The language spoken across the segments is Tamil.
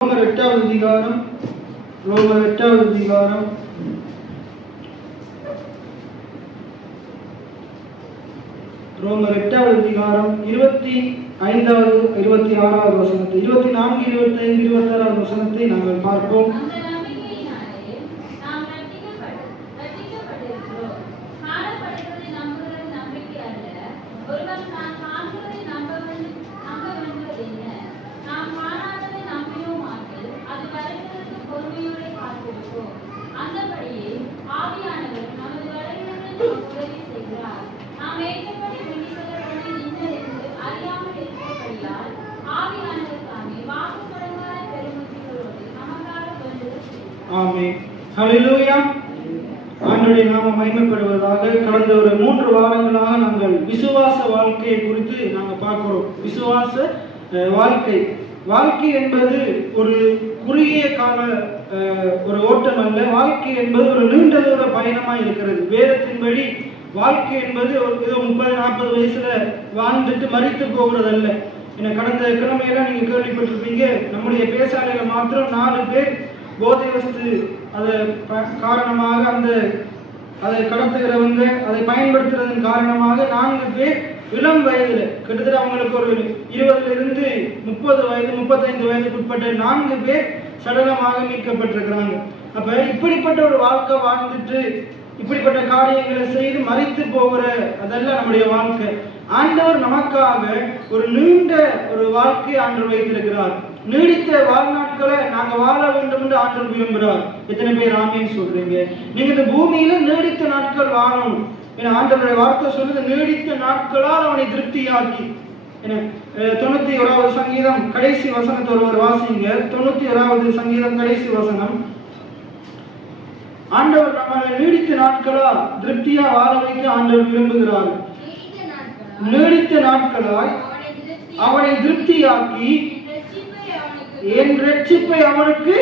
ரோமர் 8வது அதிகாரம் ரோமர் 8வது அதிகாரம் 25வது 26வது வசனத்தை 24 25 26வது வசனத்தை நாங்கள் பார்ப்போம். ஆமென். ஹல்லேலூயா. ஆண்டவருடைய நாமம் மகிமைப்படுவதாக. கடந்த ஒரு 3 வாரங்களாக நாங்கள் விசுவாச வாழ்க்கையை குறித்து நாங்கள் பார்க்கிறோம். விசுவாச வாழ்க்கை என்பது ஒரு குறுகிய கால ஒரு ஓட்டம் அல்ல. வாழ்க்கை என்பது ஒரு நீண்ட தூர பயணமாக இருக்கிறது. வேதத்தின்படி வாழ்க்கை என்பது ஒரு 30-40 வயசுல வாழ்ந்துட்டு மரித்து போகிறது அல்ல. கடந்த கிழமையெல்லாம் நீங்க கேள்விப்பட்டிருப்பீங்க, நம்முடைய பேசாலையில மாத்திரம் 4 பேர் போதை வஸ்து அதை காரணமாக அதை கடத்துகிறவங்க அதை பயன்படுத்துறதன் காரணமாக 4 பேர் இளம் வயதுல கிட்டத்தட்ட அவங்களுக்கு ஒரு 20 30 வயது 35 வயதுக்கு உட்பட்ட 4 பேர் சடலமாக மீட்கப்பட்டிருக்கிறாங்க. அப்ப இப்படிப்பட்ட ஒரு வாழ்க்கை வாழ்ந்துட்டு இப்படிப்பட்ட காரியங்களை செய்து மறைத்து போகிற அதெல்லாம் நம்முடைய வாழ்க்கை. ஆண்டவர் நமக்காக ஒரு நீண்ட ஒரு வாழ்க்கை ஆண்டவர் வைத்திருக்கிறார். நீடித்த வாழ்நாட்களை நாங்க வாழ வேண்டும் என்று ஆண்டவர் விரும்புகிறார். எத்தனை பேர் ஆமேன்னு சொல்றீங்க? நீங்க இந்த பூமியில நீடித்த நாட்கள் வாழணும். ஆண்டவருடைய வார்த்தை சொல்லுது, நீடித்த நாட்களால் அவனை திருப்தியாக்கி. 91வது சங்கீதம் கடைசி வசனத்தை ஒருவர் வாசிங்க. 91வது சங்கீதம் கடைசி வசனம். ஆண்டவர் நம்மளை நீடித்த நாட்களா திருப்தியா வாழ வைக்க ஆண்டவர் விரும்புகிறார். நீடித்த நாட்களாய் அவனை திருப்தியாக்கி என் ரட்சிப்பை அவனுக்கு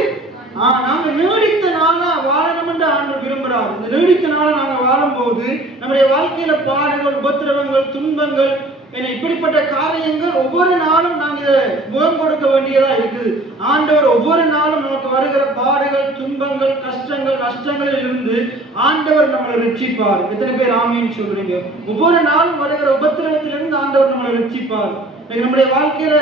நாங்க நீடித்த நாளா வாழணும் என்று ஆண்டவர் விரும்புகிறார். இந்த நீடித்த நாளா நாங்க வாழும்போது நம்முடைய வாழ்க்கையில பாடுகள், உபத்திரவங்கள், துன்பங்கள் இப்படிப்பட்ட காரியங்கள் ஒவ்வொரு நாளும் நாங்க முகம் கொடுக்க வேண்டியதா இருக்குது. ஆண்டவர் ஒவ்வொரு நாளும் நமக்கு வருகிற பாடுகள், துன்பங்கள், கஷ்டங்கள், நஷ்டங்களில் இருந்து ஆண்டவர் நம்மளை ரட்சிப்பார். எத்தனை பேர் ஆமேன்னு சொல்றீங்க? ஒவ்வொரு நாளும் வருகிற உபத்திரவத்திலிருந்து ஆண்டவர் நம்மளை ரட்சிப்பார். நம்முடைய வாழ்க்கையில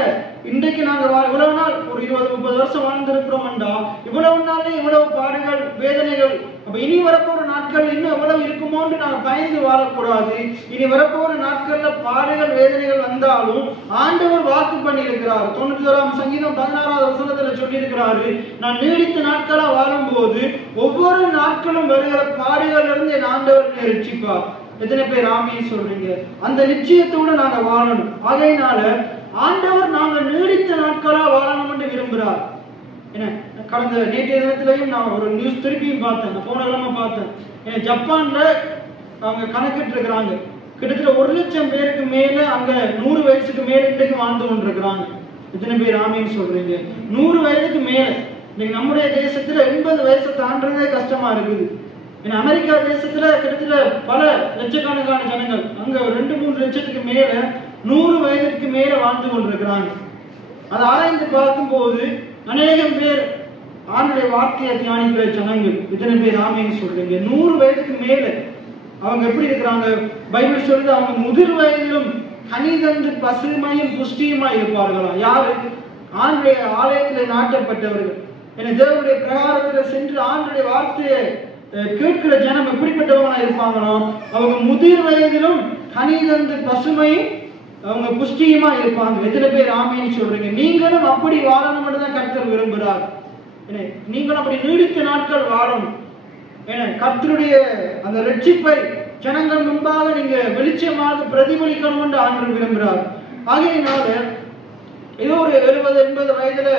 இன்றைக்கு நாங்க இவ்வளவு நாள் ஒரு 20-30 வருஷம் வாழ்ந்திருக்கிறோம்டா, இவ்வளவு நாளே இவ்வளவு பாடுகள், வேதனைகள். அப்ப இனி வரப்போற நாட்கள் இன்னும் எவ்வளவு இருக்குமோன்னு நாங்க பயந்து வாழக்கூடாது. இனி வரப்போற நாட்கள்ல பாடுகள், வேதனைகள் வந்தாலும் ஆண்டவர் வாக்கு பண்ணி இருக்கிறார். 91ஆம் சங்கீதம் 16வது வசனத்துல சொல்லி இருக்கிறாரு, நான் நீடித்த நாட்களா வாழும் போது ஒவ்வொரு நாட்களும் வருகிற பாடுகள் இருந்து என் ஆண்டவர் ரட்சிப்பார். எத்தனை பேர் ஆமேன்னு சொல்றீங்க? அந்த நிச்சயத்தோடு நாங்க வாழணும். ஆகையினால ஆண்டவர் நாங்க நீடித்த நாட்களா வாழணும் என்று விரும்புகிறார். கடந்த நேற்றைய தினத்திலையும் நான் ஒரு நியூஸ் திருப்பியும் பார்த்தேன். போன கிழமை பார்த்தேன். ஜப்பான்ல அவங்க கணக்கிட்டு இருக்கிறாங்க, கிட்டத்தட்ட 1 லட்சம் பேருக்கு மேல அங்க 100 வயசுக்கு மேல இன்றைக்கு வாழ்ந்து கொண்டிருக்கிறாங்க. எத்தனை பேர் ஆமேன்னு சொல்றீங்க? 100 வயதுக்கு மேல. இன்னைக்கு நம்முடைய தேசத்துல 80 வயசை தாண்டதே கஷ்டமா இருக்குது. அமெரிக்கா தேசத்துல கிட்டத்தட்ட பல லட்சக்கணக்கான ஜனங்கள் அங்க 2-3 லட்சத்துக்கு மேல 100 வயதுக்கு மேல வாழ்ந்து கொண்டிருக்கிறாங்க. அதை ஆராய்ந்து பார்க்கும் போது அநேகம் பேர் ஆண்டுடைய வார்த்தையை தியானிக்கிற ஜனங்கள். இத்தனை பேர் ஆமேன்னு சொல்றீங்க? 100 வயதுக்கு மேல அவங்க எப்படி இருக்கிறாங்க? பைபிள் சொல்லுது, அவங்க முதிர் வயதிலும் கனிதந்து பசுமையும் புஷ்டியுமா இருப்பார்களா? யாரு? ஆண்டுடைய ஆலயத்துல நாட்டப்பட்டவர்கள். தேவனுடைய பிரகாரத்துல சென்று ஆண்டுடைய வார்த்தையை கேட்கிற ஜனம் எப்படிப்பட்டவங்களா இருப்பாங்களோ, அவங்க முதிர் வயதிலும் கனிதந்து பசுமையும் அவங்க புஷ்டியுமா இருப்பாங்க. எத்தனை பேர் ஆமேன்னு சொல்றீங்க? நீங்களும் அப்படி வாழணும் தான் கர்த்தர் விரும்புகிறார். நீங்களும் அப்படி நீடித்த நாட்கள் வாழணும். கர்த்தருடைய அந்த ரட்சிப்பை ஜனங்கள் முன்பாக நீங்க வெளிச்சமாக பிரதிபலிக்கணும் என்று ஆண்டவர் விரும்புகிறார். ஆகையினால ஏதோ ஒரு 70-80 வயதுல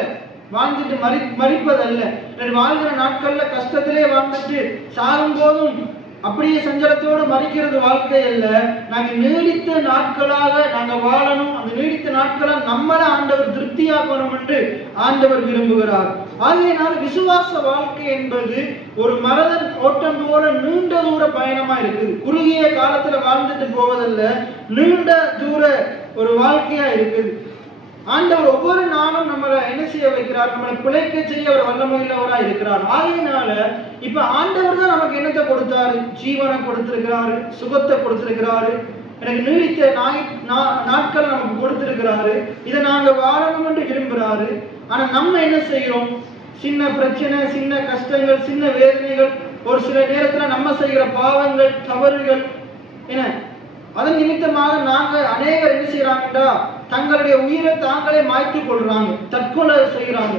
வாழ்ந்துட்டு மறிப்பதல்ல. வாழ்கிற நாட்கள்ல கஷ்டத்திலே வாழ்ந்துட்டு சாகும் போதும் அப்படியே சஞ்சலத்தோடு மறிக்கிறது வாழ்க்கை அல்ல. நாங்க நீடித்த நாட்களாக நாங்க வாழணும். அந்த நீடித்த நாட்களால் நம்மளை ஆண்டவர் திருப்தியாக்கணும் என்று ஆண்டவர் விரும்புகிறார். ஆகையினால் விசுவாச வாழ்க்கை என்பது ஒரு மரதன் ஓட்டம் போல நீண்ட தூர பயணமா இருக்குது. குறுகிய காலத்துல வாழ்ந்துட்டு போவதல்ல, நீண்ட தூர ஒரு வாழ்க்கையா இருக்குது. ஆண்டவர் ஒவ்வொரு நாளும் நம்மளை என்ன செய்ய வைக்கிறார், நம்மளை பிழைக்க செய்ய அவர் வல்லமையுள்ளவரா இருக்கிறார். ஆகையினால இப்ப ஆண்டவர் தான் நமக்கு என்னத்தை கொடுத்தாரு, ஜீவனை கொடுத்திருக்கிறாரு, சுகத்தை கொடுத்திருக்கிறாரு, எனக்கு நீடித்த நாட்கள் நமக்கு கொடுத்திருக்கிறாரு. இதை நாங்க வாழணும் என்று விரும்புகிறாரு. ஆனா நம்ம என்ன செய்யறோம், சின்ன பிரச்சனை, சின்ன கஷ்டங்கள், சின்ன வேதனைகள், ஒரு சில நேரத்துல நம்ம செய்கிற பாவங்கள், தவறுகள் என்ன, அதன் நிமித்தமாக நாங்க அநேகர் என்ன செய்யறாங்கடா, தங்களுடைய உயிரை தாங்களே மாய்த்துக் கொள்றாங்க, தற்கொலை செய்யறாங்க.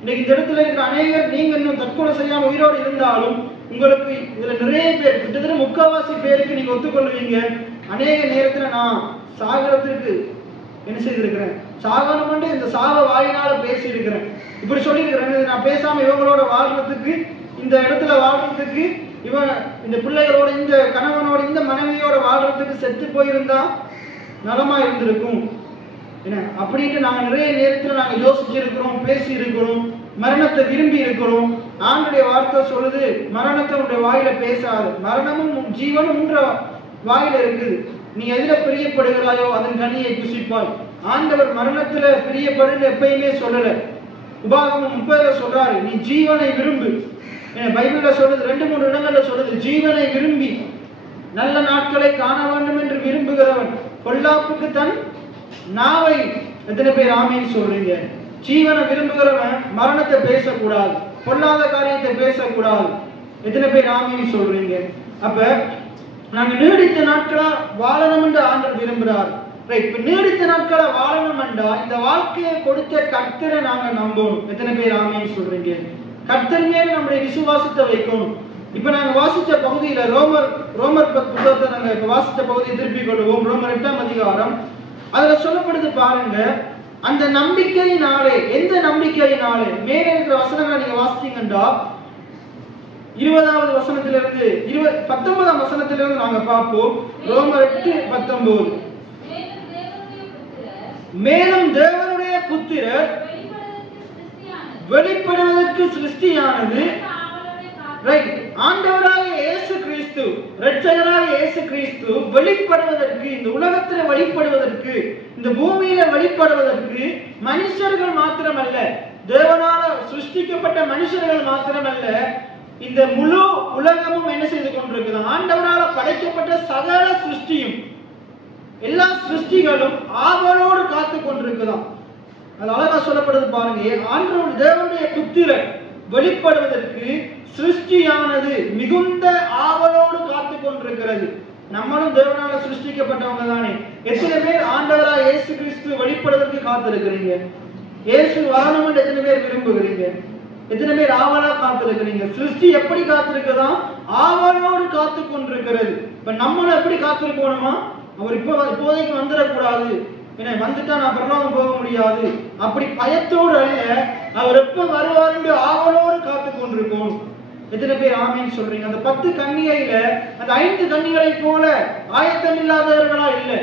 இன்னைக்கு இந்த இடத்துல இருக்கிற அநேகர், நீங்க இன்னும் தற்கொலை செய்யாம உயிரோடு இருந்தாலும் உங்களுக்கு இதுல நிறைய பேர், கிட்டத்தட்ட 3/4 பேருக்கு நீங்க ஒத்துக்கொள்வீங்க, அநேக நேரத்துல நான் சாகரத்துக்கு என்ன செய்திருக்கிறேன், சாகனம் இந்த சாக வாயினால பேசி இருக்கிறேன், இப்படி சொல்லி இருக்கிறேன். நான் பேசாம இவங்களோட வாழ்றதுக்கு, இந்த இடத்துல வாழ்றதுக்கு, இவன் இந்த பிள்ளைகளோட, இந்த கணவனோட, இந்த மனைவியோட வாழ்றதுக்கு செத்து போயிருந்தா நலமா இருந்திருக்கும் என்ன அப்படின்ட்டு நாங்க நிறைய நேரத்துல நாங்க யோசிச்சிருக்கிறோம், பேசி இருக்கிறோம், மரணத்தை விரும்பி இருக்கிறோம். ஆண்டுடைய வார்த்தை சொல்லுது, மரணத்தை உன்னுடைய வாயில பேசாது, மரணமும் ஜீவனும் உன்ற வாயில இருக்குது, நீ எதுல பிரியப்படுகிறாயோ அதன் கனியை புசிப்பாய். ஆண்டவர் மரணத்துல பிரியப்படுன்னு எப்பயுமே சொல்லல. உபாகமம் 30 சொல்றாரு, நீ ஜீவனை விரும்பு. பைபிள்ல சொல்லுது, 2-3 இடங்கள்ல சொல்லுது, ஜீவனை விரும்பி நல்ல நாட்களை காண வேண்டும் என்று விரும்புகிறவன் பொல்லாப்புக்கு தன் நாவை. எத்தனை பேர் ஆமீன் சொல்றீங்க? ஜீவனை விரும்புகிறவன் மரணத்தை பேசக்கூடாது, பொல்லாத காரியத்தை பேசக்கூடாது. எத்தனை பேர் ஆமீன் சொல்றீங்க? அப்ப நாங்க நீடித்த நாட்களா வாழணும் என்று ஆண்டவர் விரும்புகிறார். இப்ப நீடித்த நாட்களா வாழணும் என்றா இந்த வாழ்க்கையை கொடுத்த கர்த்தரை நாங்க நம்பணும். எத்தனை பேர் ஆமீன் சொல்றீங்க? கர்த்தர் மேல் நம்முடைய விசுவாசத்தை வைக்கணும். இப்ப நாங்க வாசிச்ச பகுதியில ரோமர் புத்தகத்தை நாங்க இப்ப வாசிச்ச பகுதியை திருப்பிக் கொள்வோம். ரோமர் 8ஆம் அதிகாரம், அதுல சொல்லப்படுது பாருங்க, அந்த நம்பிக்கையினாலே, எந்த நம்பிக்கையினாலே, மேலே இருக்கிற வசனங்களை நீங்க வாசிச்சீங்கன்னா 20வது வசனத்திலிருந்து 19ஆம் வசனத்திலிருந்து நாங்க பார்ப்போம். ரோமர் 8:19, மேலும் தேவனுடைய புத்திரர் வெளிப்படுவதற்கு சிருஷ்டியானது, ஆண்டவராகிய இயேசு கிறிஸ்து, இரட்சகராகிய இயேசு கிறிஸ்து வெளிப்படுவதற்கு, இந்த உலகத்தில் வெளிப்படுவதற்கு, இந்த பூமியில வெளிப்படுவதற்கு மனுஷர்கள் மாத்திரமல்ல, தேவனால சிருஷ்டிக்கப்பட்ட மனுஷர்கள் மாத்திரமல்ல, இந்த முழு உலகமும் என்ன செய்து கொண்டிருக்குது, ஆண்டவரால படைக்கப்பட்ட சகல சிருஷ்டியும், எல்லா சிருஷ்டிகளும் ஆவலோடு காத்து கொண்டிருக்குதாம். அது அழகா சொல்லப்படுது பாருங்க, ஆண்டவர் தேவனுடைய புத்திரர் வெளிப்படுவதற்கு சிருஷ்டியானது மிகுந்த ஆவலோடு காத்து கொண்டிருக்கிறது. நம்மளும் தேவனால சிருஷ்டிக்கப்பட்டவங்க தானே. எத்தனை பேர் ஆண்டவராக இயேசு கிறிஸ்து வெளிப்படுவதற்கு காத்திருக்கிறீங்க? இயேசு வரணும் என்று எத்தனை பேர் விரும்புகிறீங்க? எத்தனை பேர் ஆவலா காத்திருக்கிறீங்க? சிருஷ்டி எப்படி காத்திருக்குதா? ஆவலோடு காத்து கொண்டிருக்கிறது. இப்ப நம்மளும் எப்படி காத்திருக்கணுமா? அவர் இப்போதைக்கு வந்துடக்கூடாது, என்ன வந்துட்டா நான் பரலோகம் போக முடியாது, அப்படி பயத்தோடு அல்ல, அவர் எப்ப வருவார் என்று ஆவலோடு காத்து கொண்டிருக்கோம். எத்தனை பேர் ஆமீன் சொல்றீங்க? அந்த 10 கன்னிகையில அந்த 5 கன்னிகளை போல ஆயத்தம் இல்லாதவர்களா இல்லை,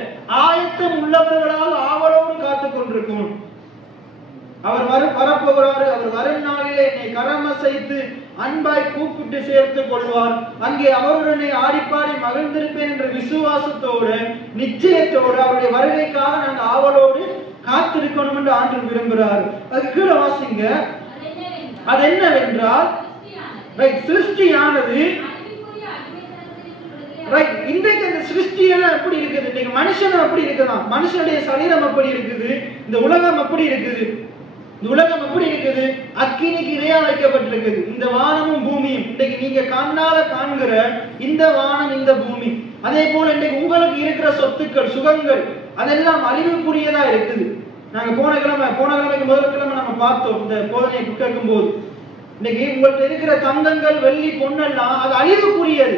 ஆயத்தம் உள்ளவர்களால் ஆவலோடு காத்து கொண்டிருக்கும். அவர் வரப்போகிறாரு, அவர் வரும் நாளிலே என்னை கரமசைத்து அன்பாய் கூப்பிட்டு சேர்த்துக் கொள்வார், அங்கே அவருடனே ஆடிப்பாடி மகிழ்ந்திருப்பேன் என்ற விசுவாசத்தோடு, நிச்சயத்தோடு அவருடைய வருகைக்காக நாங்கள் ஆவலோடு காத்திருக்கணும் என்று ஆண்டவர் விரும்புகிறார். அதுக்கு கீழே வாசிங்க, அது என்னவென்றால் சிருஷ்டியானது, இன்றைக்கு அந்த சிருஷ்டி எல்லாம் எப்படி இருக்குது, இன்னைக்கு மனுஷனும் எப்படி இருக்குதான், மனுஷனுடைய சரீரம் எப்படி இருக்குது, இந்த உலகம் எப்படி இருக்குது, இந்த உலகம் எப்படி இருக்குது, அக்கினிக்கு இரையா வைக்கப்பட்டிருக்குது. இந்த வானமும் பூமியும், இன்றைக்கு நீங்க கண்ணால காண்கிற இந்த வானம், இந்த பூமி, அதே போல இன்றைக்கு உங்களுக்கு இருக்கிற சொத்துக்கள், சுகங்கள், அதெல்லாம் அழிவுக்குரியதா இருக்குது. நாங்க போன கிழமைக்கு முதல் கிழமை நம்ம பார்த்தோம் இந்த போதனையை கேட்கும் போது, இன்னைக்கு உங்கள்கிட்ட இருக்கிற தங்கங்கள், வெள்ளி, பொண்ணெல்லாம் அது அழிவுக்குரியது.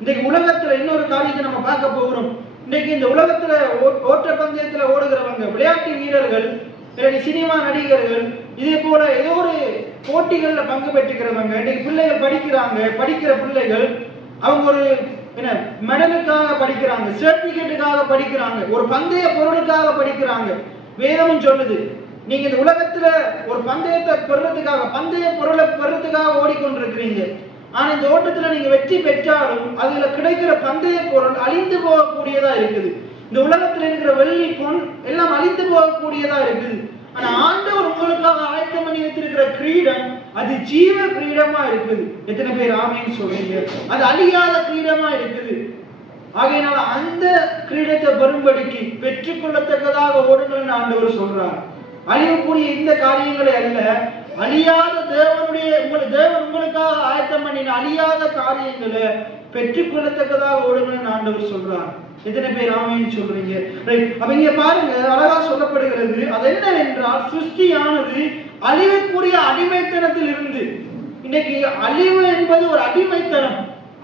இன்னைக்கு உலகத்துல இன்னொரு காரியத்தை நம்ம பார்க்க போகிறோம். இன்னைக்கு இந்த உலகத்துல ஓட்ட பந்தயத்துல ஓடுகிறவங்க, விளையாட்டு வீரர்கள், சினிமா நடிகர்கள், இதே போல ஏதோ ஒரு போட்டிகள்ல பங்கு பெற்றுக்கிறவங்க, இன்னைக்கு பிள்ளைகள் படிக்கிறாங்க, படிக்கிற பிள்ளைகள் அவங்க ஒரு மெடலுக்காக படிக்கிறாங்க, சர்டிபிகேட்டுக்காக படிக்கிறாங்க, ஒரு பந்தய பொருளுக்காக படிக்கிறாங்க. வேதமும் சொல்லுது, நீங்க இந்த உலகத்துல ஒரு பந்தயத்தை பெறுறதுக்காக, பந்தய பொருளை பெறுறதுக்காக ஓடிக்கொண்டிருக்கிறீங்க. ஆனா இந்த ஓட்டத்துல நீங்க வெற்றி பெற்றாலும் அதுல கிடைக்கிற பந்தய பொருள் அழிந்து போகக்கூடியதா இருக்குது. இந்த உலகத்தில் இருக்கிற வெள்ளி பொன் எல்லாம் அழிந்து போகக்கூடியதா இருக்குது. ஆனா ஆண்டவர் உங்களுக்காக ஆயத்தம் பண்ணி வைத்திருக்கிற கிரீடம் அது ஜீவ கிரீடமா இருக்குது. எத்தனை பேர் ஆமேன்னு சொல்றீங்க? அது அழியாத கிரீடமா இருக்குது. ஆகையினால அந்த கிரீடத்தை பெறும்படிக்கு பெற்றுக்கொள்ளத்தக்கதாக ஓடுங்கள் ஆண்டவர் சொல்றார். அழியக்கூடிய இந்த காரியங்களை அல்ல, அழியாத தேவன் உங்களுக்காக ஆயத்தம் பண்ணின அழியாத காரியங்களை பெற்றுக்கொள்ளத்தக்கதாக ஓடுங்கள் ஆண்டவர் சொல்றார். எத்தனை பேர் ஆமேன்னு சொல்றீங்க? அப்ப இங்க பாருங்க, அழகா சொல்லப்படுகிறது. அது என்னவென்றால், சிருஷ்டியானது அழிவுக்குரிய அடிமைத்தனத்தில் இருந்து, இன்னைக்கு அழிவு என்பது ஒரு அடிமைத்தனம்.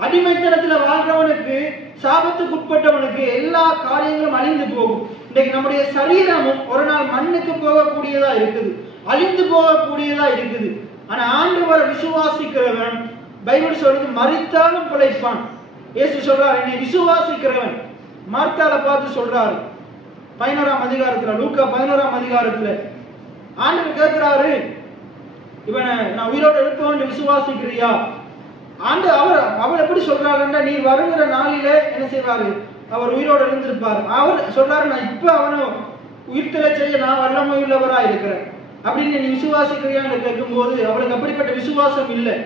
அடிமைத்தனத்துல வாழ்றவனுக்கு, சாபத்துக்கு உட்பட்டவனுக்கு எல்லா காரியங்களும் அழிந்து போகும். இன்னைக்கு நம்முடைய சரீரமும் ஒரு நாள் மண்ணுக்கு போகக்கூடியதா இருக்குது, அழிந்து போகக்கூடியதா இருக்குது. ஆனா ஆண்டவரை விசுவாசிக்கிறவன், பைபிள் சொல்றது, மரித்தாலும் பிழைப்பான். இயேசு சொல்றார், என்னை விசுவாசிக்கிறவன். மார்த்தாளை பார்த்து சொல்றாரு 11ஆம் அதிகாரத்துல, லூக்கா 11ஆம் அதிகாரத்துல ஆண்டவர் கேட்கிறாரு, இவனை நான் உயிரோடு எழுப்பவன் விசுவாசிக்கிறியா? அவர் எப்படி சொல்றாருன்னா, நீ வருகிற நாளில என்ன செய்வாரு? அவர் உயிரோடு எழுந்திருப்பார். அவர் சொல்றாரு, நான் இப்ப அவனை உயிர்த்தெழ செய்ய நான் வல்லமை உள்ளவரா இருக்கிறேன் அப்படின்னு நீ விசுவாசிக்கிறியான்னு கேட்கும் போது அவளுக்கு அப்படிப்பட்ட விசுவாசம் இல்லை.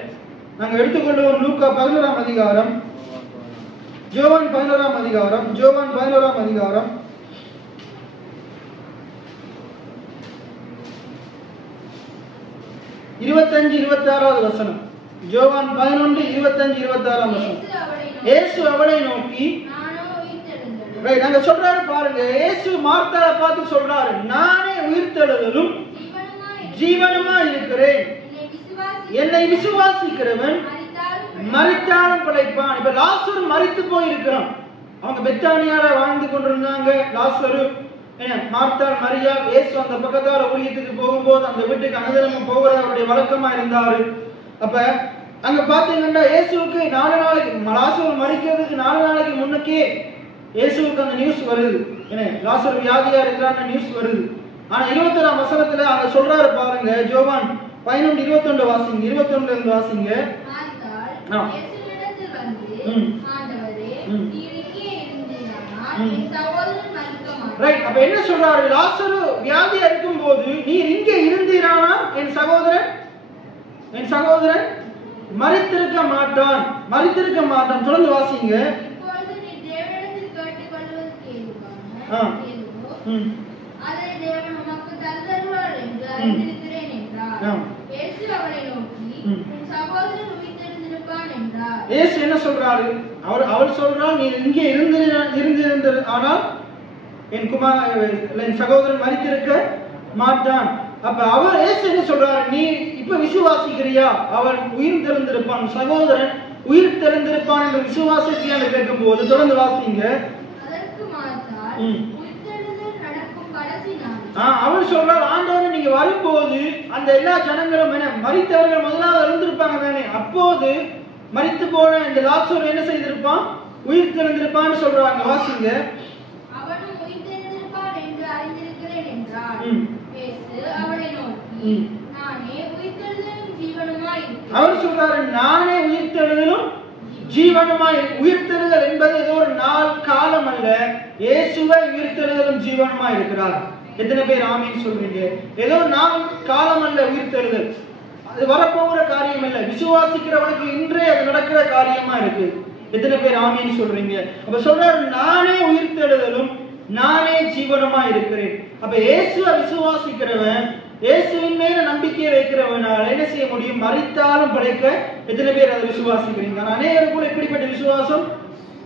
நாங்க எடுத்துக்கொள்வோம் லூக்கா 11ஆம் அதிகாரம், யோவான் 11ஆம் அதிகாரம், யோவான் 11ஆம் அதிகாரம் 25-26 வசனம். யோவான் 11:25-26 வசனம். இயேசு அவளை நோக்கி, நாங்க சொல்றாரு பாருங்க, இயேசு மார்த்தாளை பார்த்து சொல்றாரு, நானே உயிர்த்தெழுதலும் ஜீவனுமா இருக்கிறேன். என்னை விசுவாசிக்கிறவன் மரித்தாலும் பிழைப்பான். இப்ப லாசரு மரித்து போயிருக்கிறான். அவங்க பெத்தானியால வாழ்ந்து கொண்டிருந்தாங்க. லாசரு, மார்த்தாள், மரியா, இயேசு அந்த பக்கத்தால ஊழியத்துக்கு போகும்போது அந்த வீட்டுக்கு அனுதினமும் போகிறது அவருடைய வழக்கமா இருந்தாரு. அப்ப அங்க பாத்தீங்கன்னா இயேசுவுக்கு 4 நாளைக்கு, லாசரு மரிக்கிறதுக்கு 4 நாளைக்கு முன்னுக்கே இயேசுவுக்கு அந்த நியூஸ் வருது. லாசரு வியாதியா இருக்கிறான்னு நியூஸ் வருது. ஆனா 21ஆம் வசனத்துல அங்க சொல்றாரு பாருங்க, யோவான் 11:21 வாசிங்க, 21 இருந்து வாசிங்க. அப்ப என்ன சொல்றாரு? லாசரு வியாதியா இருக்கும் போது நீர் இங்கே இருந்தீரானா என் சகோதரன் மரித்திருக்க மாட்டான். தொடர்ந்து வாசிங்க. இயேசு என்ன சொல்றாரு? அவர் சொல்றார், நீ இங்கே இருந்து ஆனால் என் சகோதரன் மரித்திருக்க மாட்டான். அப்ப அவர் இயேசு என்ன சொல்றாரு? நீ இப்ப விசுவாசிக்கிறியா? அவன் உயிர் தெழுந்திருப்பான், சகோதரன் உயிர் தெழுந்திருப்பான் என்ற விசுவாசத்தை கேட்கும் போது தொடர்ந்து வாசிங்க. அவர் சொல்றார், ஆண்டவரே நீங்க வரும்போது அந்த எல்லா ஜனங்களும் மரித்தவர்கள் முதலாவது இருந்திருப்பாங்க தானே, அப்போது மரித்து போன இந்த லாசரு என்ன செய்திருப்பான்? உயிர் தெழுந்திருப்பான்னு சொல்றாங்க. வாசிங்க. அவர் சொல்றாரு, நானே உயிர்த்தெழுதலும் ஜீவனுமாய். உயிர்த்தெழுதல் என்பது ஏதோ ஒரு நாள் காலம் அல்ல, இயேசுவை உயிர்த்தெழுதலும் ஜீவனுமா இருக்கிறார். எத்தனை பேர் ஆமீன் சொல்றீங்க? ஏதோ நாள் காலம் அல்ல உயிர்த்தெழுதல், அது வரப்போகிற காரியம் அல்ல, விசுவாசிக்கிறவனுக்கு இன்றே அது நடக்கிற காரியமா இருக்கு. எத்தனை பேர் ஆமீன் சொல்றீங்க? அப்ப சொல்றாரு, நானே உயிர்த்தெழுதலும் நானே ஜீவனுமா இருக்கிறேன். அப்ப இயேசுவை விசுவாசிக்கிறவன், இயேசுவின் மேல நம்பிக்கை வைக்கிறவனால என்ன செய்ய முடியும்? மரித்தாலும் பிழைக்க. எத்தனை பேர் அதை விசுவாசிக்கிறீங்க? அநேகருக்குள்ள இப்படிப்பட்ட விசுவாசம்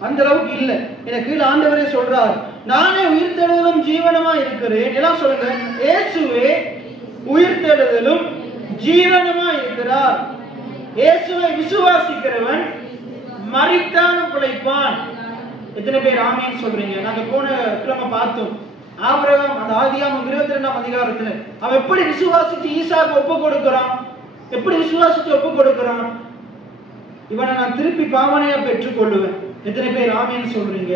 அந்த அளவுக்கு இல்ல. எனக்கு கீழே ஆண்டவரே சொல்றார், நானே உயிர்த்தெழுதலும் ஜீவனுமா இருக்கிறேன். எல்லாம் சொல்லுங்க, இயேசுவே உயிர்த்தெழுதலும் ஜீவனுமா இருக்கிறார். இயேசுவை விசுவாசிக்கிறவன் மரித்தாலும் பிழைப்பான். எத்தனை பேர் ஆமீன் சொல்றீங்க? நாங்க போன கிழமை பார்த்தோம், ஆபிரகாம் அந்த ஆதியாகமம் 22ஆம் அதிகாரத்துல அவன் எப்படி விசுவாசிச்சு ஈசாக்கு ஒப்பு கொடுக்கிறான், எப்படி விசுவாசிச்சு ஒப்பு கொடுக்கிறான்? இவனை நான் திருப்பி பாவனையா பெற்றுக் கொள்ளுவேன். எத்தனை பேர் ஆமீன் சொல்றீங்க?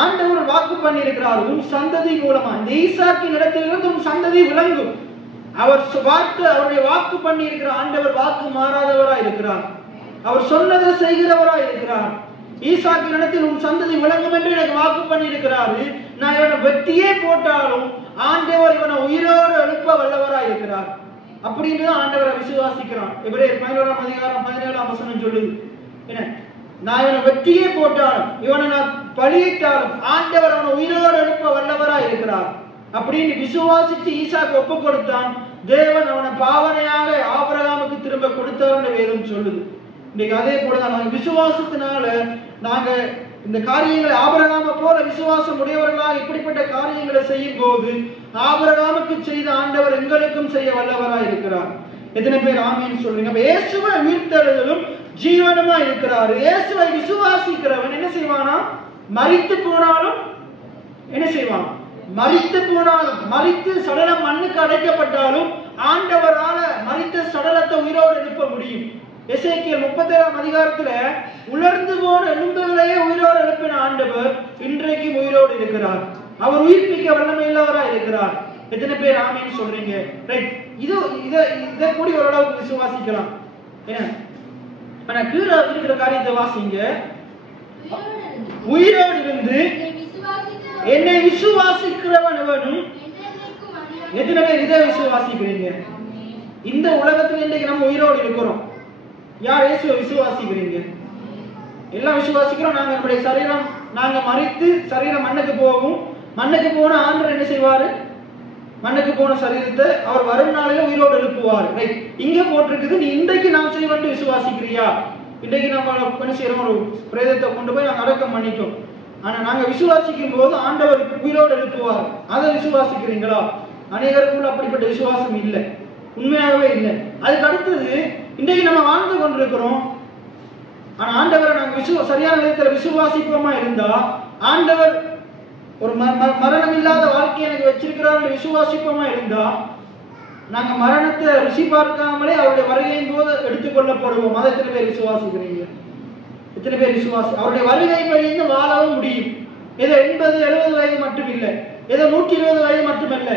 ஆண்டவர் வாக்கு பண்ணி இருக்கிறார், உன் சந்ததி மூலமா இந்த ஈசாக்கின் இடத்திலிருந்து உன் சந்ததி விளங்கும். அவருடைய வாக்கு பண்ணி இருக்கிற ஆண்டவர் வாக்கு மாறாதவரா இருக்கிறார். அவர் சொன்னதை செய்கிறவரா இருக்கிறார். ஈசாக்கு இடத்தில் உன் சந்ததி விளங்கும் என்று எனக்கு வாக்கு பண்ணி இருக்கிறாரு. நான் இவனை வெட்டியே போட்டாலும் ஆண்டவர் இவனை உயிரோடு எழுப்ப வல்லவராய் இருக்கிறார் அப்படின்னு ஆண்டவரை விசுவாசிக்கிறான். எபிரேயர் 11ஆம் அதிகாரம் 17ஆம் வசனம் சொல்லுது. என்ன, நான் இவனை வெட்டியே போட்டாலும் இவனை நான் பலியிட்டாலும் ஆண்டவர் அவனை உயிரோடு எழுப்ப வல்லவராய் இருக்கிறார் அப்படின்னு விசுவாசிச்சு ஈசாக்கு ஒப்பு கொடுத்தான். தேவன் அவனை பாவனையாக ஆபிரகாமுக்கு திரும்ப கொடுத்தார் வேதம் சொல்லுது. இன்னைக்கு அதே போலதான் நாங்க விசுவாசத்தினால நாங்க இந்த காரியங்களை ஆபிரகாமை போல விசுவாசம் உடையவர்களாக இப்படிப்பட்ட காரியங்களை செய்யும் போது ஆபிரகாமுக்கு செய்த ஆண்டவர் எங்களுக்கும் செய்ய வல்லவராய் இருக்கிறார். எத்தனை பேர் ஆமீன் சொல்றீங்க? அப்ப இயேசுவை உயிர்த்தெழுதலும் ஜீவனமா இருக்கிறார். இயேசுவை விசுவாசிக்கிறவன் என்ன செய்வானா? மரித்து போனாலும் என்ன செய்வான்? மரித்து போனாலும், மரித்து சடலம் மண்ணுக்கு அடைக்கப்பட்டாலும் ஆண்டவரால மரித்த சடலத்தை உயிரோடு எழுப்ப முடியும். எசேக்கியேல் 37ஆம் அதிகாரத்துல உலர்ந்து போன எலும்புகளையே உயிரோடு எழுப்பின ஆண்டவர் இன்றைக்கும் உயிரோடு இருக்கிறார். அவர் உயிர்ப்பிக்க வல்லமை உள்ளவராய் இருக்கிறார். எத்தனை பேர் ஆமீன் சொல்றீங்க? ரைட். இதை கூடி ஓரளவுக்கு விசுவாசிக்கலாம். என்ன, ஆனா கீழே இருக்கிற காரியத்தை வாசிங்க. உயிரோடு இருந்து என்னை விசுவாசிக்கிறவன் எவனும். எத்தனை பேர் இதை விசுவாசிக்கிறீங்க? இந்த உலகத்துல இன்றைக்கு நம்ம உயிரோடு இருக்கிறோம். யார் இயேசுவை விசுவாசிக்கிறீங்க? எல்லாம் விசுவாசிக்கிறோம். நாங்க நம்முடைய சரீரம், நாங்க மரித்து சரீரம் மண்ணுக்கு போகும். மண்ணுக்கு போன ஆண்டவர் என்ன செய்வாரு? மண்ணுக்கு போன சரீரத்தை அவர் வரும் நாளில உயிரோடு எழுப்புவார். ரைட். இங்க போட்டிருக்குது, நீ இன்றைக்கு நாம் செய்வோம் விசுவாசிக்கிறியா? இன்றைக்கு நம்ம என்ன செய்யறோம்? ஒரு பிரேதத்தை கொண்டு போய் நாங்க அடக்கம் பண்ணிட்டோம். ஆனா நாங்க விசுவாசிக்கும் போது ஆண்டவர் உயிரோடு எழுப்புவார். அதை விசுவாசிக்கிறீங்களா? அநேகருக்குள்ள அப்படிப்பட்ட விசுவாசம் இல்லை, உண்மையாகவே இல்லை. அதுக்கு அடுத்தது, இன்றைக்கு நம்ம வாழ்ந்து கொண்டிருக்கிறோம். ஆனா ஆண்டவரை நாங்க சரியான விதத்துல விசுவாசிப்போமா இருந்தா, ஆண்டவர் ஒரு மரணம் இல்லாத வாழ்க்கையை எனக்கு வச்சிருக்கிறார் விசுவாசிப்போமா இருந்தா, நாங்க மரணத்தை ருசி பார்க்காமலே அவருடைய வருகையின் போது எடுத்துக்கொள்ளப்படுவோம். அதை எத்தனை பேர் விசுவாசிக்கிறீங்க? எத்தனை பேர் விசுவாசி? அவருடைய வருகை வழிந்து வாழவும் முடியும். ஏதோ 80-70 வயது மட்டும் இல்லை, ஏதோ 120 வயது மட்டுமல்ல.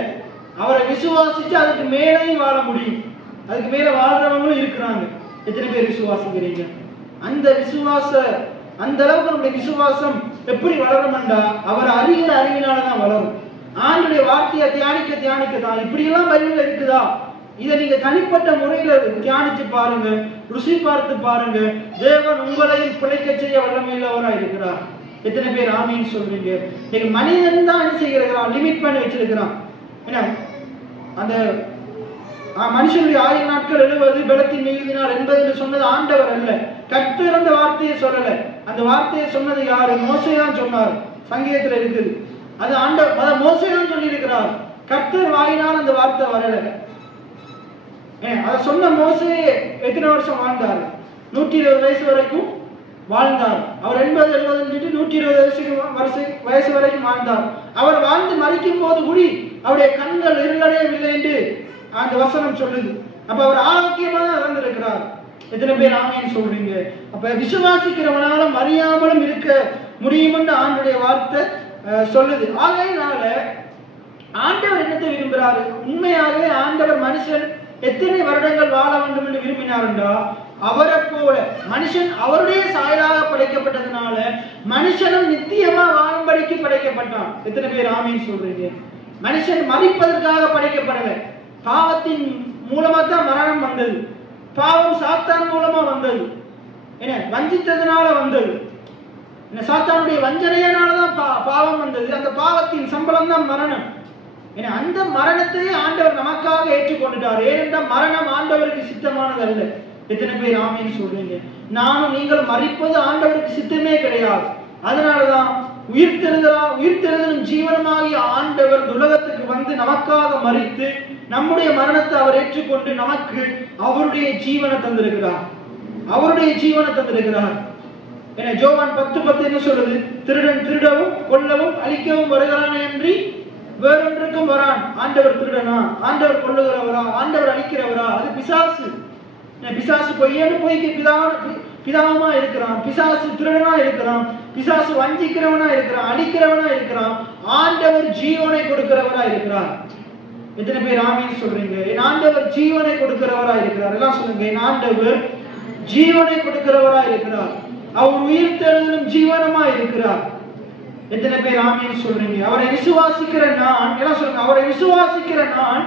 அவரை விசுவாசிச்சு அதுக்கு மேலேயும் வாழ முடியும். அதுக்கு மேல வாழ்றவங்களும் இருக்கிறாங்க. எத்தனை பேர் விசுவாசிக்கிறீங்க? அந்த விசுவாச, அந்த அளவுக்கு நம்முடைய விசுவாசம் எப்படி வளரும்டா, அவர் அறிகிற அறிவினாலதான் வளரும். ஆண்டுடைய வார்த்தையை தியானிக்க தான். இப்படி எல்லாம் பைபிள்ல இருக்குதா? இதை நீங்க தனிப்பட்ட முறையில தியானிச்சு பாருங்க, ருசி பார்த்து பாருங்க. தேவன் உங்களையும் பிழைக்க செய்ய வல்லமையுள்ளவராக இருக்கிறார். எத்தனை பேர் ஆமீன் சொல்றீங்க? நீங்க மனிதன் தான் என்ன செய்கிறான்? லிமிட் பண்ணி வச்சிருக்கிறான். என்ன, அந்த மனுஷனுடைய 1000 நாட்கள் 70 பலத்தின் மிகுதினால் 80 என்று சொன்னது ஆண்டவர் அல்ல. கர்த்தர் அந்த வார்த்தையை சொல்லல. அந்த வார்த்தையை சொன்னது யாரு? மோசே தான் சொன்னார். சங்கீதத்துல இருக்குது. அது ஆண்டவர், அத மோசே தான் சொல்லி இருக்கிறார். கர்த்தர் வாயினால் அந்த வார்த்தை வரல. அதை சொன்ன மோசே எத்தனை வருஷம் வாழ்ந்தார்? 120 வயசு வரைக்கும் வாழ்ந்தார். அவர் 80-70 120 வயசு வரைக்கும் வாழ்ந்தார். அவர் வாழ்ந்து மறிக்கும் போது கூடி அவருடைய கண்கள் இருளடையவில்லை என்று அந்த வசனம் சொல்லுது. அப்ப அவர் ஆரோக்கியமா தான் இறந்திருக்கிறார். எத்தனை பேர் ஆமீன் சொல்றீங்க? அப்ப விசுவாசிக்கிறவனாலும் அறியாமலும் இருக்க முடியும் என்று ஆண்டுடைய வார்த்தை சொல்லுது. ஆகையினால ஆண்டவர் என்னத்தை விரும்புகிறாரு? உண்மையாகவே ஆண்டவர் மனுஷன் எத்தனை வருடங்கள் வாழ வேண்டும் என்று விரும்பினார்ன்றா, அவரை போல மனுஷன் அவருடைய சாயலாக படைக்கப்பட்டதுனால மனுஷனும் நித்தியமா வாழும்படிக்கு படைக்கப்பட்டான். எத்தனை பேர் ஆமீன் சொல்றீங்க? மனுஷன் மரிப்பதற்காக படைக்கப்படல. பாவத்தின் மூலமா தான் மரணம் வந்தது. பாவம் சாத்தான் மூலமா வந்தது. என்ன, வஞ்சித்ததுனால வந்தது. சாத்தானுடைய வஞ்சனையினாலதான் பாவம் வந்தது. அந்த பாவத்தின் சம்பளம் தான் மரணம். ஏன்னா அந்த மரணத்தையே ஆண்டவர் நமக்காக ஏற்றுக்கொண்டுட்டார். ஏனென்றால் மரணம் ஆண்டவருக்கு சித்தமானது அல்ல. எத்தனை பேர் ஆமீன் சொல்றீங்க? நானும் நீங்கள் மரிப்பது ஆண்டவருக்கு சித்தமே கிடையாது. அதனாலதான் உயிர்த்தெழுதலும் ஜீவனமாகிய ஆண்டவர் உலகத்துக்கு வந்து நமக்காக மரித்து நம்முடைய மரணத்தை அவர் ஏற்றுக்கொண்டு நமக்கு அவருடைய ஜீவனை தந்திருக்கிறார். அவருடைய ஜீவனை தந்திருக்கிறார். ஏன்னா யோவான் 10:10 என்ன சொல்லுது? திருடன் திருடவும் கொல்லவும் அழிக்கவும் வருகிறானே அன்றி வேறொன்றுக்கும் வரான். ஆண்டவர் திருடனா? ஆண்டவர் கொல்லுகிறவரா? ஆண்டவர் அழிக்கிறவரா? அது பிசாசு. பிசாசு பொய்க்கு பிதாவமா இருக்கிறான். பிசாசு திருடனா இருக்கிறான். பிசாசு வஞ்சிக்கிறவனா இருக்கிறான், அழிக்கிறவனா இருக்கிறான். ஆண்டவர் ஜீவனை கொடுக்கிறவரா இருக்கிறார். எத்தனை பேர் ஆமீன் சொல்றீங்க? என் ஆண்டவர் ஜீவனை கொடுக்கிறவரா இருக்கிறார். எல்லாம் சொல்லுங்க, என் ஆண்டவர் ஜீவனை கொடுக்கிறவரா இருக்கிறார். அவர் உயிர்த்தெழுதலும் ஜீவனமா இருக்கிறார். எத்தனை பேர் ஆமென் சொல்றீங்க? அவரை விசுவாசிக்கிற நான், என்ன சொல்லுங்க, அவரை விசுவாசிக்கிற நான்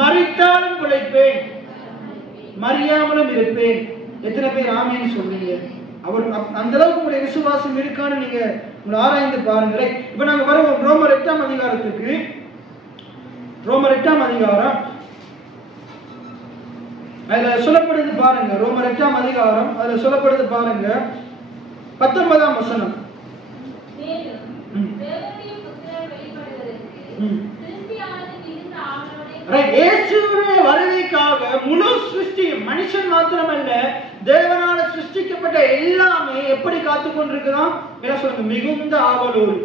மரித்தாலும் பிழைப்பேன், மரியாமலும் இருப்பேன். எத்தனை பேர் ஆமென் சொல்றீங்க? அவர் அந்த அளவுக்கு உங்களுடைய விசுவாசம் இருக்கான்னு நீங்க உங்களை ஆராய்ந்து பாருங்க. இப்ப நாங்க வருவோம் ரோமர் 8ஆம் அதிகாரத்துக்கு. ரோமர் 8ஆம் அதிகாரம் அதுல சொல்லப்படுது பாருங்க. ரோமர் 8ஆம் அதிகாரம் அதுல சொல்லப்படுது பாருங்க, 19ஆம் வசனம். இயேசுவின் வருகைக்காக முழு சிருஷ்டியும், மனுஷன் மாத்திரமல்ல தேவனால சிருஷ்டிக்கப்பட்ட எல்லாமே எப்படி காத்துக் கொண்டிருக்கிறான்? என்ன சொல்லுங்க? மிகுந்த ஆவலோடு,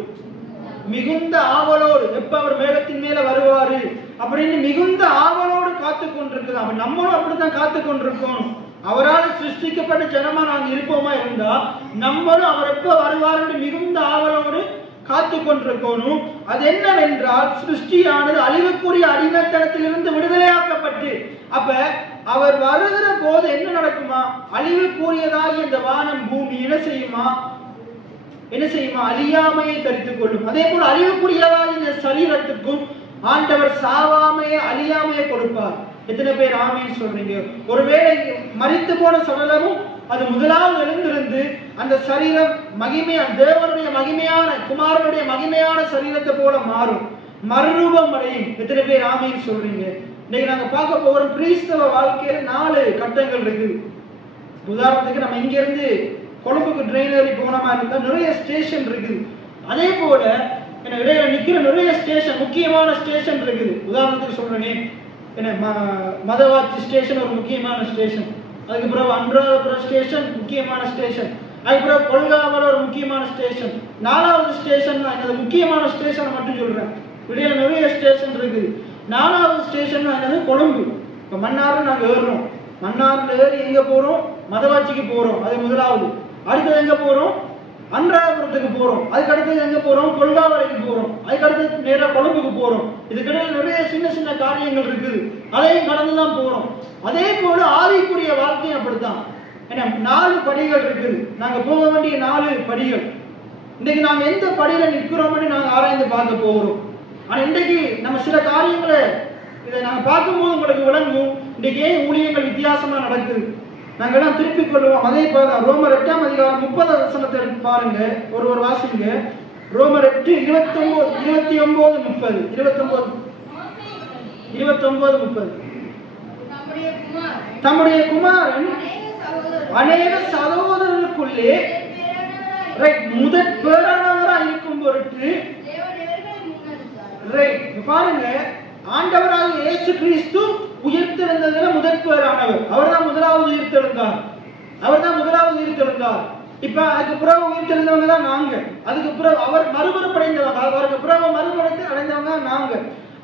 மிகுந்த ஆவலோடு எப்ப அவர் மேகத்தின் மேல வருவாரு அப்படின்னு மிகுந்த ஆவலோடு காத்துக் கொண்டிருக்கிறான். நம்மளும் அப்படித்தான் காத்துக் கொண்டிருக்கோம். அவரால் சிருஷ்டிக்கப்பட்ட ஜனமா நாங்க இருப்போமா இருந்தா நம்மளும் அவர் எப்ப வருவாரு மிகுந்த ஆவலோடு காத்து கொண்டிருக்கணும். அது என்னவென்றால் சிருஷ்டியானது அழிவுக்குரிய அடிமைத்தனத்திலிருந்து விடுதலையாக்கப்பட்டு, அப்ப அவர் வருகிற போது என்ன நடக்குமா? அழிவுக்குரியதாக இந்த வானம் பூமி என்ன செய்யுமா? அழியாமையை தரித்துக் கொள்ளும். அதே போல அழிவுக்குரியதாக இந்த சரீரத்துக்கும் ஆண்டவர் சாவாமையை அழியாமையை கொடுப்பார். எத்தனை பேர் ஆமென் சொல்றீங்க? ஒருவேளை மரித்து போன சடலமும் அது முதலாவது எழுந்திருந்து அந்த சரீரம் மகிமையான தேவனுடைய மகிமையான குமாரனுடைய மகிமையான சரீரத்தை போல மாறும், மறுரூபம் அடையும். எத்தனை பேர் ஆமென் சொல்றீங்க? இன்னைக்கு நாங்க பார்க்க போகிற கிறிஸ்தவ வாழ்க்கையில 4 கட்டங்கள் இருக்கு. உதாரணத்துக்கு நம்ம இங்க இருந்து கொழும்புக்கு ட்ரெயின் ஏறி போனோமா இருந்தா நிறைய ஸ்டேஷன் இருக்குது. அதே போல இடையில நிக்கிற நிறைய ஸ்டேஷன், முக்கியமான ஸ்டேஷன் இருக்குது. உதாரணத்துக்கு சொல்றேனே, மதவாச்சி ஸ்டேஷன் ஒரு முக்கியமான ஸ்டேஷன், அதுக்கு பிறகு அனுராதபுரம் ஸ்டேஷன் முக்கியமான ஸ்டேஷன், அதுக்கு பிறகு கொல்காமல் ஒரு முக்கியமான ஸ்டேஷன், 4வது ஸ்டேஷன் என்னது முக்கியமான ஸ்டேஷன் மட்டும் சொல்றேன். இடையில நிறைய ஸ்டேஷன் இருக்குது. 4வது ஸ்டேஷன் என்னது கொழும்பு. இப்ப மன்னார்ல நாங்க ஏறுறோம், மன்னார்ல ஏறி எங்க போறோம்? மதவாச்சிக்கு போறோம், அது முதலாவது. அடுத்தது எங்க போறோம்? அனுராதபுரத்துக்கு போறோம். அதுக்கு அடுத்தது எங்க போறோம்? கொல்காவளைக்கு போறோம். அதுக்கு அடுத்தது நேரா கொழும்புக்கு போறோம். இதுக்கிடையில் நிறைய சின்ன சின்ன காரியங்கள் இருக்குது, அதையும் கடந்துதான் போறோம். அதே போல ஆவிக்குரிய வாழ்க்கை அப்படித்தான். ஏன்னா 4 படிகள் இருக்குது, நாங்க போக வேண்டிய 4 படிகள். இன்னைக்கு நாங்க எந்த படியில நிற்கிறோம்னு நாங்க ஆராய்ந்து பார்க்க போகிறோம். ஆனா இன்றைக்கு நம்ம சில காரியங்களை இதை நாங்க பார்க்கும்போது உங்களுக்கு விளங்கும், இன்னைக்கு ஏன் ஊழியங்கள் வித்தியாசமா நடக்குது. நாங்க எல்லாம் திருப்பிக் கொள்வோம். அதே போல ரோமர் 8ஆம் அதிகாரம் 30 வசனத்தை பாருங்க, ஒரு வாசிங்க. ரோமர் 8 29 30 29 தம்முடைய குமாரன் அநேக சகோதரர்களுக்குள்ளே முதற் பேரானவராக இருக்கும் பொருட்டு பாருங்க, ஆண்டவராக இயேசு கிறிஸ்து உயிர்த்தெழுந்ததுல முதற் பேரானவர். அவர்தான் முதலாவது உயிர்த்தெழுந்தார். இப்ப அதுக்கு பிறகு உயிர்த்தெழுந்தவங்க தான் நாங்க. அதுக்கு பிறகு அவர் மறுபுறப்படைந்தவங்க, அவருக்கு பிறகு மறுபுறத்தை அடைந்தவங்க நாங்க.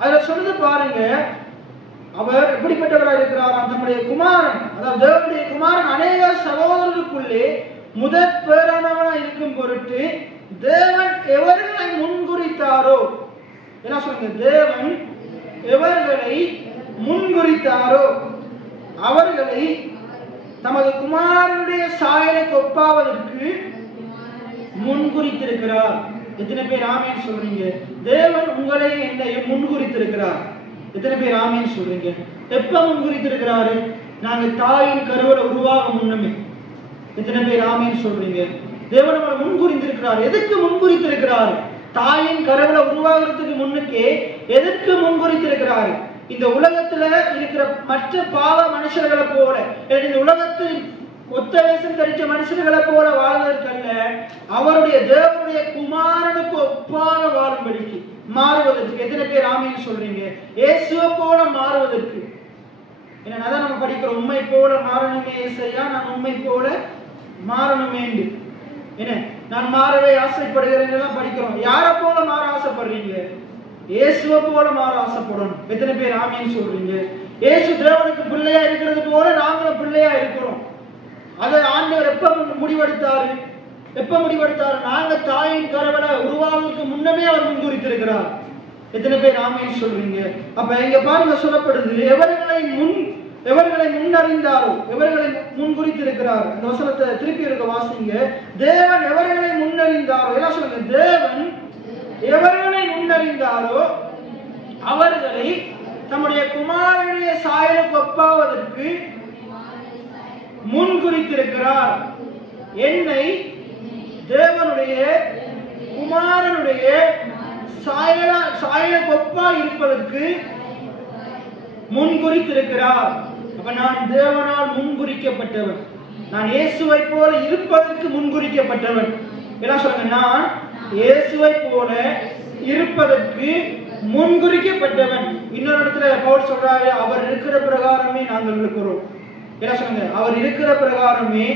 அதுல சொல்லுது பாருங்க, அவர் எப்படிப்பட்டவராக இருக்கிறார்? தம்முடைய குமாரன், அதாவது தேவனுடைய குமாரன் அநேக சகோதரர்களுக்குள்ளே முதற் பேரானவராக இருக்கும் பொருட்டு தேவன் எவர்களை முன்குறித்தாரோ, என்ன சொல்லுங்க, தேவன் எவர்களை முன்குறித்தாரோ அவர்களை தமது குமாரனுடைய சாயலுக்கு ஒப்பாவதற்கு முன்குறித்திருக்கிறார். எத்தனை பேர் ஆமென் சொல்றீங்க? தேவன் உங்களை என்னையும் முன்குறித்திருக்கிறார். எத்தனை பேர் ஆமென் சொல்றீங்க? எப்ப முன்குறித்திருக்கிறாரு? நாங்க தாயின் கருவில உருவாக முன்னமே. எத்தனை பேர் ஆமென் சொல்றீங்க? தேவன் நம்மளை முன்குறித்திருக்கிறார். எதுக்கு முன்குறித்திருக்கிறார்? தாயின் கருவில உருவாகிறதுக்கு முன்னுக்கே எதற்கு முன்குறித்திருக்கிறார்? இந்த உலகத்துல இருக்கிற மற்ற பாவ மனுஷர்களை போல, இந்த உலகத்தில் ஒத்த வேஷம் தரிச்ச மனுஷர்களை போல வாழ்வதற்கல்ல, அவருடைய தேவனுடைய குமாரனுக்கு ஒப்பாக வாழும்படிக்கு மாறுவதற்கு. எத்தனை பேர் ஆமென் சொல்றீங்க? இயேசுவை போல மாறுவதற்கு. என்ன அதான் நம்ம படிக்கிறோம், உண்மை போல மாறணுமே ஏசையா, நான் உண்மை போல மாறணுமே. என்ன, நான் மாறவே ஆசைப்படுகிறேன் எல்லாம் படிக்கிறோம். யாரை போல மாற ஆசைப்படுறீங்க? இயேசுவை போல மாற ஆசைப்படணும். எத்தனை பேர் ஆமென் சொல்றீங்க? இயேசு தேவனுக்கு பிள்ளையா இருக்கிறது போல நாங்களும் பிள்ளையா இருக்கிறோம். அதை ஆண்டவர் எப்ப முடிவெடுத்தாரு? நாங்க தாயின் கருவில உருவாவதற்கு முன்னமே அவர் முன்குறித்திருக்கிறார். எத்தனை பேர் ஆமென் சொல்றீங்க? அப்ப இங்க பாருங்க சொல்லப்படுது, எவர்களை எவர்களை முன்னறிந்தாரோ, எவர்களை முன்குறித்திருக்கிறார். அந்த வசனத்தை திருப்பி இருக்க வாசிங்க. தேவன் எவர்களை முன்னறிந்தாரோ, எல்லாம் சொல்லுங்க. தேவன் எவர்களை முன்னறிந்தாரோ அவர்களை தம்முடைய குமாரனுடைய சாயலுக்கு ஒப்பாவதற்கு முன்குறித்திருக்கிறார். என்னை தேவனுடைய குமாரனுடைய சாயலுக்கு ஒப்பா இருப்பதற்கு முன்குறித்திருக்கிறார். அப்ப நான் தேவனால் முன்குறிக்கப்பட்டவன், நான் இயேசுவை போல இருப்பதற்கு முன்குறிக்கப்பட்டவன். என்ன சொல்லுங்க? நான் இயேசுவை போல இருப்பதற்கு முன்குறிக்கப்பட்டவன். இன்னொரு இடத்துல பவுல் சொல்றாரு, அவர் இருக்கிற பிரகாரமே நாங்கள் இருக்கிறோம். என்ன சொல்லுங்க? அவர் இருக்கிற பிரகாரமே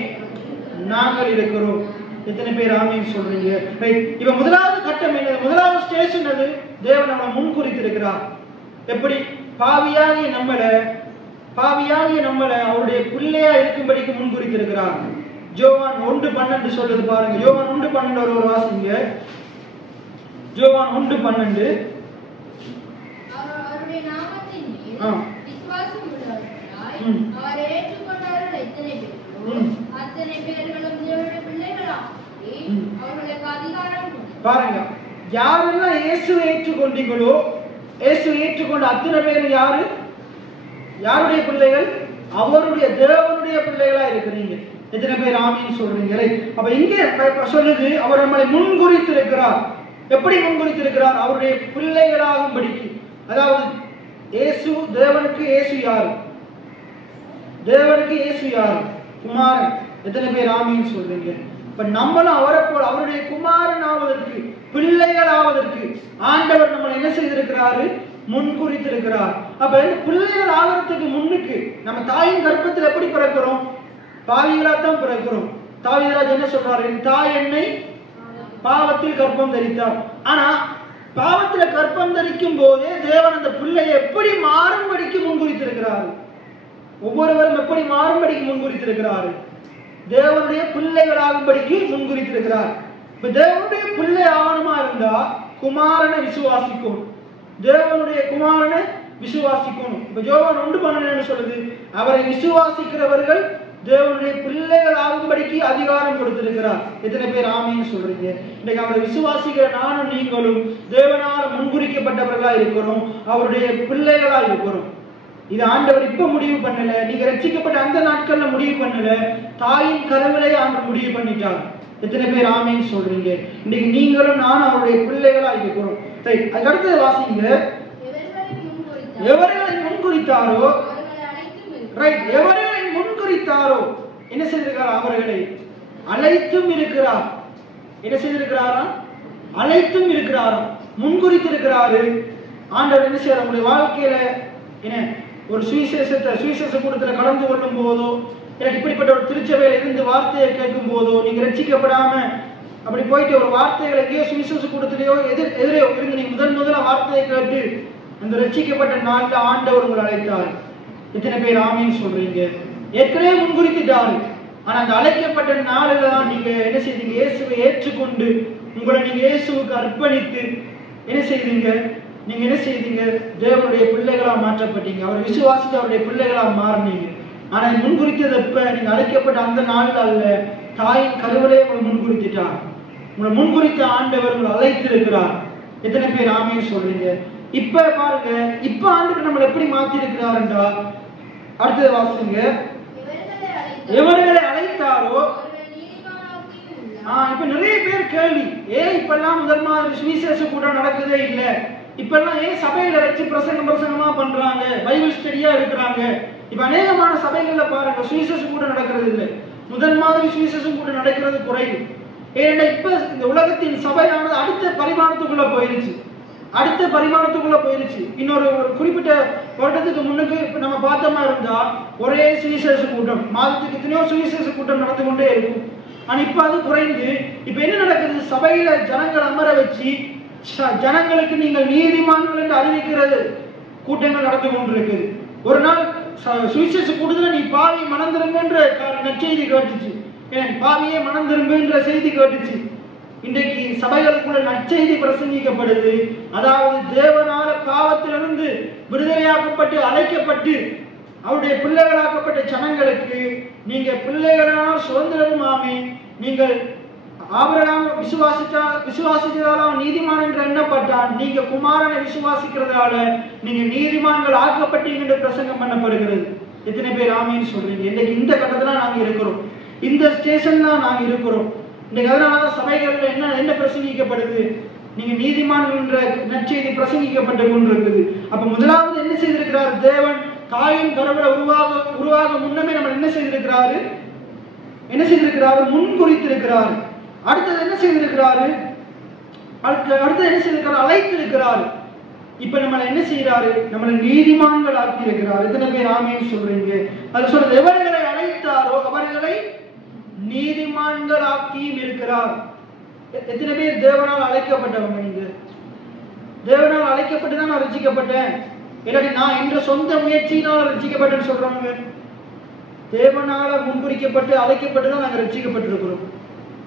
நாங்கள் இருக்கிறோம். எத்தனை பேர் ஆமீன் சொல்றீங்க? இப்ப முதலாவது கட்டம் என்னது? முதலாவது ஸ்டேஷன் அது. தேவன் நம்மளை முன்குறித்திருக்கிறார். எப்படி? பாவியாகிய நம்மளை அவருடைய பிள்ளையா இருக்கும்படிக்கு முன்குறித்திருக்கிறார். யோவான் 1:12 சொல்றது பாருங்க. யோவான் 1:12 ஒரு வாசிங்க. யோவான் 1:12. அவருடைய நாமத்தின் மேல் விசுவாசம் உள்ளவர்களாய் அவரை ஏற்றுக்கொண்டவர்கள் எத்தனை பேர்களோ அத்தனை பேர்களும் தேவனுடைய பிள்ளைகளாகி அவர்களுக்கு அதிகாரம் பாருங்க. யாரெல்லாம் இயேசுவை ஏற்றுக்கொண்டீங்களோ, இயேசுவை ஏற்றுக்கொண்ட அத்தனை பேரும் யாரு? யாருடைய பிள்ளைகள்? அவருடைய தேவனுடைய பிள்ளைகளா இருக்கிறீங்க. எத்தனை பேர் ஆமீன் சொல்றீங்க? அப்ப இங்கே சொல்லுது, அவர் நம்மளை முன்குறித்திருக்கிறார். எப்படி முன்குறித்திருக்கிறார்? அவருடைய பிள்ளைகளாகும்படிக்கு. அதாவது இயேசு, தேவனுக்கு இயேசு யாரு? தேவனுக்கு இயேசு யாரு? குமாரன். எத்தனை பேர் ஆமீன் சொல்றீங்க? இப்ப நம்மளும் அவரை போல அவருடைய குமாரன் ஆவதற்கு, பிள்ளைகள் ஆவதற்கு ஆண்டவர் நம்மளை என்ன செய்திருக்கிறாரு? முன்குறித்திருக்கிறார். அப்ப பிள்ளைகள் ஆகிறதுக்கு முன்னுக்கு நம்ம தாயின் கர்ப்பத்தில் எப்படி பிறக்கிறோம்? பாவிகளாத்தான் பிறக்கிறோம். தாவீது என்ன சொல்றாரு? என் தாய் என்னை பாவத்தில் கர்ப்பம் தரித்தார். ஆனா பாவத்துல கர்ப்பம் தரிக்கும் போதே தேவன் அந்த பிள்ளையை எப்படி மாறும்படிக்கு முன்குறித்திருக்கிறார். ஒவ்வொருவரும் எப்படி மாறும்படிக்கு முன்குறித்திருக்கிறார்? தேவனுடைய பிள்ளைகளாகும்படிக்கு முன்குறித்திருக்கிறார். இப்ப தேவனுடைய பிள்ளை ஆவணமா இருந்தா குமாரனை விசுவாசிக்கும், தேவனுடைய குமாரனை விசுவாசிக்கணும். இப்ப யோவான் 1:12 சொல்லுது, அவரை விசுவாசிக்கிறவர்கள் தேவனுடைய பிள்ளைகள் ஆகும்படிக்கு அதிகாரம் கொடுத்திருக்கிறார். எத்தனை பேர் ஆமீன் சொல்றீங்க? இன்னைக்கு அவரை விசுவாசிக்கிற நானும் நீங்களும் தேவனால் முன்குறிக்கப்பட்டவர்களா இருக்கிறோம், அவருடைய பிள்ளைகளா இருக்கிறோம். இது ஆண்டவர் இப்ப முடிவு பண்ணல, நீங்க ரட்சிக்கப்பட்ட அந்த நாட்கள்ல முடிவு பண்ணல, தாயின் கருவிலே ஆண்டவர் முடிவு பண்ணிட்டார். எத்தனை பேர் ஆமீன் சொல்றீங்க? இன்னைக்கு நீங்களும் நானும் அவருடைய பிள்ளைகளா இருக்கிறோம். அதுக்கு அடுத்தது வாசிங்க. எவர்களை முன்குறித்தாரோ, ரைட், எவர்களை முன்குறித்தாரோ என்ன செய்திருக்கிறார்? அவர்களை அழைத்தும் இருக்கிறார். என்ன செய்திருக்கிறாரா? அழைத்தும் இருக்கிறாரா? முன்குறித்திருக்கிறாரு. ஆண்டவர் என்ன செய்யறார்? உங்களுடைய வாழ்க்கையில என்ன ஒரு சுவிசேஷ கூட்டத்துல கலந்து கொள்ளும் போதோ, எனக்கு இப்படிப்பட்ட ஒரு திருச்சபையில இருந்து வார்த்தையை கேட்கும் போதோ, நீங்க ரட்சிக்கப்படாம அப்படி போயிட்டு ஒரு வார்த்தைகளை எங்கேயோ சுவிசேஷ கூட்டத்திலேயோ எதிரே இருந்து நீங்க முதல்ல வார்த்தையை கேட்டு அந்த ரட்சிக்கப்பட்ட நாள்ல ஆண்டவர் உங்களை அழைத்தார். எத்தனை பேர் ஆமீன் சொல்றீங்க? ஏற்கனவே முன்குறித்துட்டாரு. ஆனா அந்த அழைக்கப்பட்ட நாளில தான் நீங்க என்ன செய்தீங்க? இயேசுவை ஏற்றுக்கொண்டு உங்களை நீங்க இயேசுவுக்கு அர்ப்பணித்து என்ன செய்தீங்க? நீங்க என்ன செய்தீங்க? தேவனுடைய பிள்ளைகளா மாற்றப்பட்டீங்க. அவர் விசுவாசித்து அவருடைய பிள்ளைகளா மாறினீங்க. ஆனா முன்குறித்தது எப்ப? நீங்க அழைக்கப்பட்ட அந்த நாள் அல்ல, தாயின் கருவிலே உங்களை முன்குறித்துட்டார். உங்களை முன்குறித்த ஆண்டவர் உங்களை அழைத்திருக்கிறார். எத்தனை பேர் ஆமீன் சொல்றீங்க? இப்ப பாருங்க, இப்ப ஆண்டவர் நம்மளை எப்படி மாத்தி இருக்கிறாருன்றா, அடுத்தது வாசிங்க. எவர்களை அழைத்தாரோ, இப்ப நிறைய பேர் கேள்வி, ஏன் இப்பெல்லாம் முதல் மாதிரி சுவிசேஷ கூட்டம் நடக்குதே இல்ல, இப்பெல்லாம் ஏன் சபையில வச்சு பிரசங்கமா பண்றாங்க, பைபிள் ஸ்டடியா இருக்கிறாங்க. இப்ப அநேகமான சபைகள்ல பாருங்க சுவிசேஷ கூட்டம் நடக்கிறது இல்லை, முதல் மாதிரி சுவிசேஷம் கூட்டம் நடக்கிறது குறைவு. ஏன்னா இப்ப இந்த உலகத்தின் சபையானது அடுத்த பரிமாணத்துக்குள்ள போயிருச்சு. இன்னொரு குறிப்பிட்ட வருடத்துக்கு முன்னுக்கு நம்ம பார்த்தோமா இருந்தா ஒரே சுவிசேஷ கூட்டம், மாதத்துக்கு எத்தனையோ சுவிசேஷ கூட்டம் நடந்து கொண்டே இருக்கும். ஆனா இப்ப அது குறைந்து இப்ப என்ன நடக்குது? சபையில ஜனங்கள் அமர வச்சு ஜனங்களுக்கு நீங்கள் நீதிமான்கள் என்று அறிவிக்கிறது கூட்டங்கள் நடந்து கொண்டிருக்குது. ஒரு நாள் சுவிசேஷ கூட்டத்துல நீ பாவி மனம் திரும்புன்ற நற்செய்தி கேட்டுச்சு, பாவியே மனம் திரும்புன்ற செய்தி கேட்டுச்சு. இன்றைக்கு சபைகளுக்குள்ள நற்செய்தி பிரசங்கிக்கப்படுது. அதாவது தேவனால பாவத்திலிருந்து விடுதலையாக்கப்பட்டு அழைக்கப்பட்டு அவருடைய பிள்ளைகளாக்கப்பட்ட ஜனங்களுக்கு நீங்க பிள்ளைகளால் சுதந்திரமாமே, நீங்கள் ஆபிரகாம் விசுவாசிச்சதால அவன் நீதிமான் என்று எண்ணப்பட்டான், நீங்க குமாரனை விசுவாசிக்கிறதால நீங்க நீதிமான்கள் ஆக்கப்பட்டீங்க என்று பிரசங்கம் பண்ணப்படுகிறது. எத்தனை பேர் ஆமேன்னு சொல்றீங்க? இன்னைக்கு இந்த கட்டத்துல நாங்க இருக்கிறோம், இந்த ஸ்டேஷன்ல நாங்க இருக்கிறோம். இன்னைக்கு அதனாலதான் சபைகள்ல என்ன பிரசங்கிக்கப்படுது? நீங்க நீதிமான்கள் என்ற நற்செய்தி பிரசங்கிக்கப்பட்டு கொண்டிருக்குது. அப்ப முதலாவது என்ன செய்திருக்கிறார் தேவன்? தாயின் கருவில உருவாக முன்னமே நம்ம என்ன செய்திருக்கிறாரு? முன் குறித்திருக்கிறார். அடுத்தது என்ன செய்திருக்கிறாரு? அடுத்தது என்ன செய்திருக்கிறார்? அழைத்திருக்கிறார். இப்ப நம்ம என்ன செய்யறாரு? நம்மளை நீதிமான்கள் ஆக்கி இருக்கிறார். எத்தனை பேர் ஆமேன்னு சொல்றீங்க? அது சொல்றது, எவர்களை அழைத்தாரோ அவர்களை நீதிமான்கள் ஆக்கியும் இருக்கிறார். எத்தனை பேர் தேவனால் அழைக்கப்பட்டவங்க? நீங்க தேவனால் அழைக்கப்பட்டுதான் நான் ரட்சிக்கப்பட்டேன், இல்லாட்டி நான் என்ற சொந்த முயற்சியினால் ரட்சிக்கப்பட்டேன்னு சொல்றாங்க. தேவனால முன்குறிக்கப்பட்டு அழைக்கப்பட்டுதான் நாங்க ரட்சிக்கப்பட்டிருக்கிறோம்.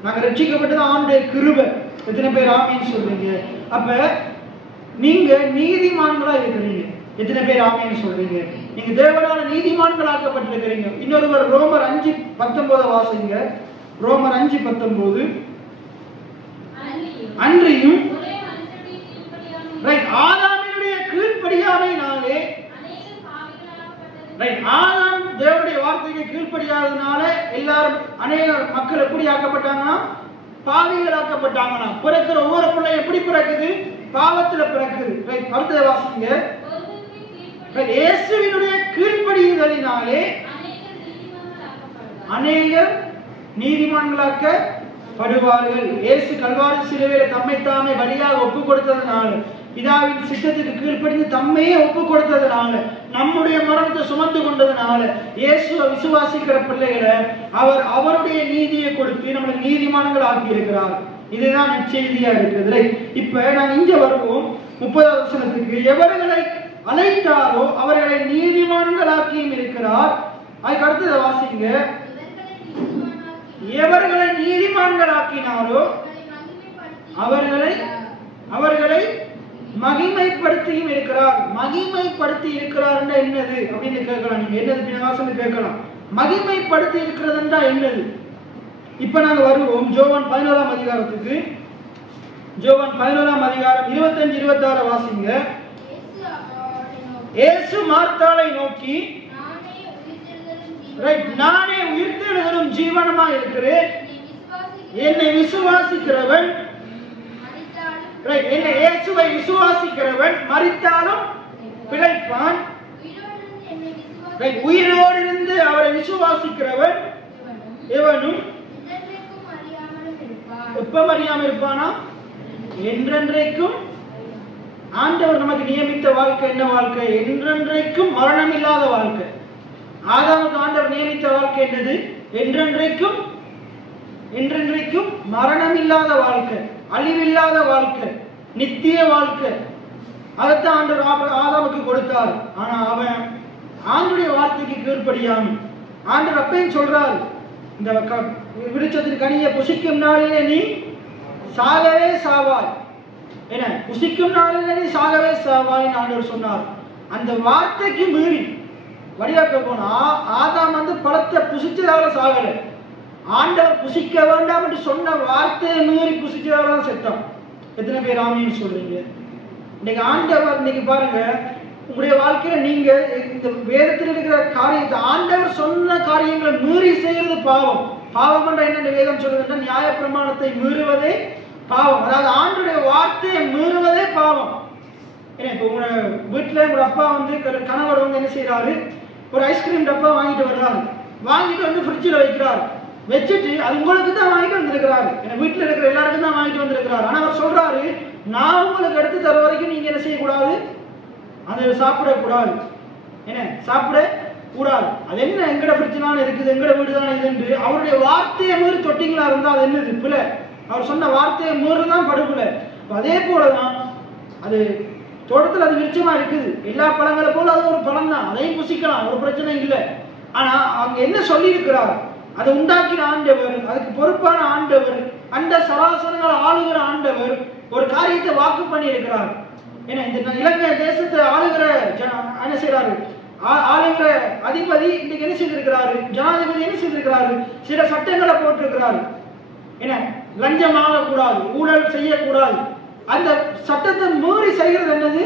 நாங்க ரட்சிக்கப்பட்டுதான் ஆண்டுடைய கிருபை. எத்தனை பேர் ஆமேன்னு சொல்றீங்க? அப்ப நீங்க நீதிமான்களா இருக்கிறீங்க. எத்தனை பேர் ஆமேன்னு சொல்றீங்க? நீங்க தேவனால நீதிமான்களாக்கப்பட்டிருக்கிறீங்க. இன்னொருவர் ரோமர் 5:19 வாசிங்க. ரோமர் 5:19. அன்றியும் ஆதாமினுடைய கீழ்ப்படியாமையினாலே, ஆதாம் தேவனுடைய வார்த்தைக்கு கீழ்ப்படியாதனால எல்லாரும் அநேக மக்கள் எப்படி ஆக்கப்பட்டாங்கன்னா பாவிகள் ஆக்கப்பட்டாங்கன்னா. பிறக்கிற ஒவ்வொரு பிள்ளை எப்படி பிறக்குது? பாவத்துல பிறக்குது. அடுத்த வாசிங்க. இயேசுவினுடைய கீழ்ப்படிதலினாலே அநேகர் நீதிமான்களாக்கப்படுவார்கள். இயேசு கல்வாரி சிலுவையில தம்மை தாமே பலியாக ஒப்பு கொடுத்ததுனால, பிதாவின் சித்தத்துக்கு கீழ்ப்படிந்து தம்மையே ஒப்பு கொடுத்ததுனால, நம்முடைய மரணத்தை சுமந்து கொண்டதுனால, இயேசுவை விசுவாசிக்கிற பிள்ளைகளை அவர் அவருடைய நீதியை கொடுத்து நம்மளை நீதிமான்கள் ஆக்கி இருக்கிறார். இதுதான் நற்செய்தியா இருக்குது. இப்ப நாங்க இங்க வருவோம் 30வது வசனத்துக்கு. எவர்களை அழைத்தாரோ அவர்களை நீதிமான்களாக்கியும் இருக்கிறார். அதுக்கு அடுத்ததை வாசிங்க. எவர்களை நீதிமான்களாக்கினாரோ அவர்களை மகிமைப்படுத்தியும் இருக்கிறார். மகிமைப்படுத்தி இருக்கிறார் என்னது அப்படின்னு கேட்கலாம். நீங்க என்னது கேட்கலாம். மகிமைப்படுத்தி இருக்கிறது என்னது? இப்ப நாங்க வருவோம் யோவான் 11ஆம் அதிகாரத்துக்கு. யோவான் 11ஆம் அதிகாரம் 25-26 வாசிங்க. இயேசு மார்த்தாளை நோக்கி, நானே உயிர்த்தெழுதலும் ஜீவனுமா இருக்கிறேன், என்னை விசுவாசிக்கிறவன், என்னை இயேசுவை விசுவாசிக்கிறவன் மரித்தாலும் பிழைப்பான், உயிரோடு இருந்து அவரை விசுவாசிக்கிறவன் எவனும் எப்ப அறியாமல் இருப்பானா? என்றென்றைக்கும். ஆண்டவர் நமக்கு நியமித்த வாழ்க்கை என்ன வாழ்க்கை? என்றென்றைக்கும் மரணம் இல்லாத வாழ்க்கை. ஆதாமுக்கு ஆண்டவர் நியமித்த வாழ்க்கை என்னது? என்றென்றைக்கும் மரணம் இல்லாத வாழ்க்கை, அழிவில்லாத வாழ்க்கை, நித்திய வாழ்க்கை. அதைத்தான் ஆண்டவர் ஆதாமுக்கு கொடுத்தார். ஆனா அவன் ஆண்டுடைய வார்த்தைக்கு கீழ்ப்படியாம ஆண்டவர் அப்பயும் சொல்றாரு, இந்த விருட்சத்தின் கனியை புசிக்கும் நாளிலே நீ சாகவே சாவாய். என்ன புசிக்கும் நாளிலே நீ சாகவே சாவாய் ஆண்டவர் சொன்னார். அந்த வார்த்தைக்கு மீறி வடிவாக்க போனா ஆதாம் பழத்தை புசிச்சதால சாகல, ஆண்டவர் புசிக்க வேண்டாம் என்று சொன்ன வார்த்தையை மீறி புசிச்சதால செத்தான். எத்தனை பேர் ஆமீன்னு சொல்றீங்க? இன்னைக்கு ஆண்டவர் இன்னைக்கு பாருங்க, உங்களுடைய வாழ்க்கையில நீங்க இந்த வேதத்தில் இருக்கிற காரியத்தை ஆண்டவர் சொன்ன காரியங்களை மீறி செய்யறது பாவம். பாவம் என்ற என்ன வேதம் சொல்றதுன்னா, நியாய பிரமாணத்தை மீறுவதே பாவம். அதாவது ஆண்டுடைய வார்த்தையை மீறுவதே பாவம். ஏன்னா இப்ப உங்க வீட்டுல ஒரு அப்பா கணவர் என்ன செய்யறாரு, ஒரு ஐஸ்கிரீம் டப்பா வாங்கிட்டு வர்றாரு, வாங்கிட்டு ஃப்ரிட்ஜில் வைக்கிறார், வச்சுட்டு அது உங்களுக்கு தான் வாங்கிட்டு வந்திருக்கிறாரு, ஏன்னா வீட்டுல இருக்கிற எல்லாருக்கும் தான் வாங்கிட்டு வந்திருக்கிறாரு. ஆனா அவர் சொல்றாரு, நான் உங்களுக்கு எடுத்து தர வரைக்கும் நீங்க என்ன செய்யக்கூடாது, அதை சாப்பிடக்கூடாது, என்ன சாப்பிட கூடாது. அது என்ன எங்கட பிரச்சனை இருக்குது, எங்கட வீடுதான் இது என்று அவருடைய வார்த்தையை மீறி தொட்டிங்களா இருந்தா அது என்னது? பிள்ளை. அவர் சொன்ன வார்த்தையை மீறுதான் படுபிள்ளை. அதே போலதான் அது தோட்டத்தில் அது விருட்சமா இருக்குது, எல்லா பழங்களை போல அது ஒரு பழம் தான், அதையும் புசிக்கலாம், ஒரு பிரச்சனை இல்லை. ஆனா அவங்க என்ன சொல்லி இருக்கிறார், அதை உண்டாக்கின ஆண்டவர், அதுக்கு பொறுப்பான ஆண்டவர், அந்த சராசரங்களை ஆளுகிற ஆண்டவர் ஒரு காரியத்தை வாக்கு பண்ணி இருக்கிறார். ஏன்னா இந்த இலங்கை தேசத்தை ஆளுகிற என்ன செய்யறாரு, ஆளுங்கிற அதிபதி இன்னைக்கு என்ன செய்திருக்கிறாரு, ஜனாதிபதி என்ன செய்திருக்கிறாரு, சில சட்டங்களை போட்டிருக்கிறாரு. என்ன, லஞ்சம் வாங்கக்கூடாது, ஊழல் செய்யக்கூடாது. அந்த சட்டத்தை மீறி செய்கிறது என்னது,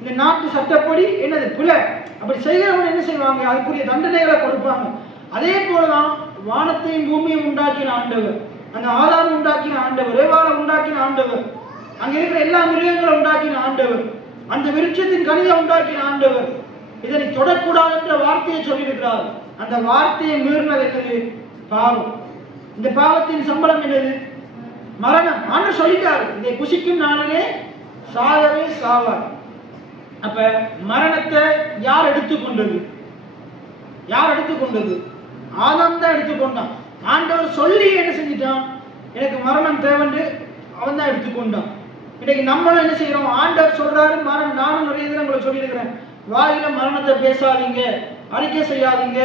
இந்த நாட்டு சட்டப்படி என்னது பிழை. அப்படி செய்கிறவங்க என்ன செய்வாங்க, அதுக்குரிய தண்டனைகளை கொடுப்பாங்க. அதே போலதான் வானத்தையும் பூமியையும் உண்டாக்கின ஆண்டவர், அந்த ஆதாரம் உண்டாக்கின ஆண்டவர், ஏவாளை உண்டாக்கின ஆண்டவர், அங்க இருக்கிற எல்லா மிருகங்களை உண்டாக்கின ஆண்டவர், அந்த விருட்சத்தின் கனியை உண்டாக்கின ஆண்டவர், இதனை தொடக்கூடாது என்ற வார்த்தையை சொல்லியிருக்கிறார். அந்த வார்த்தையை மீறினது என்னது, பாவம். இந்த பாவத்தின் சம்பளம் என்னது, மரணம். ஆண்டவர் சொல்லிட்டாரு, இதை புசிக்கும் நாளிலே சாகவே சாவார். அப்ப மரணத்தை யார் எடுத்துக்கொண்டது, யார் எடுத்துக்கொண்டது, ஆதாம் தான் எடுத்துக்கொண்டான். ஆண்டவர் சொல்லி என்ன செஞ்சிட்டான், எனக்கு மரணம் தேவைன்னு அவன் தான் எடுத்துக்கொண்டான். இன்னைக்கு நம்மளும் என்ன செய்யறோம், ஆண்டவர் சொல்றாரு மரணம். நானும் நிறைய தினம் உங்களை சொல்லியிருக்கிறேன், வாயில மரணத்தை பேசாதீங்க, அறிக்கை செய்யாதீங்க.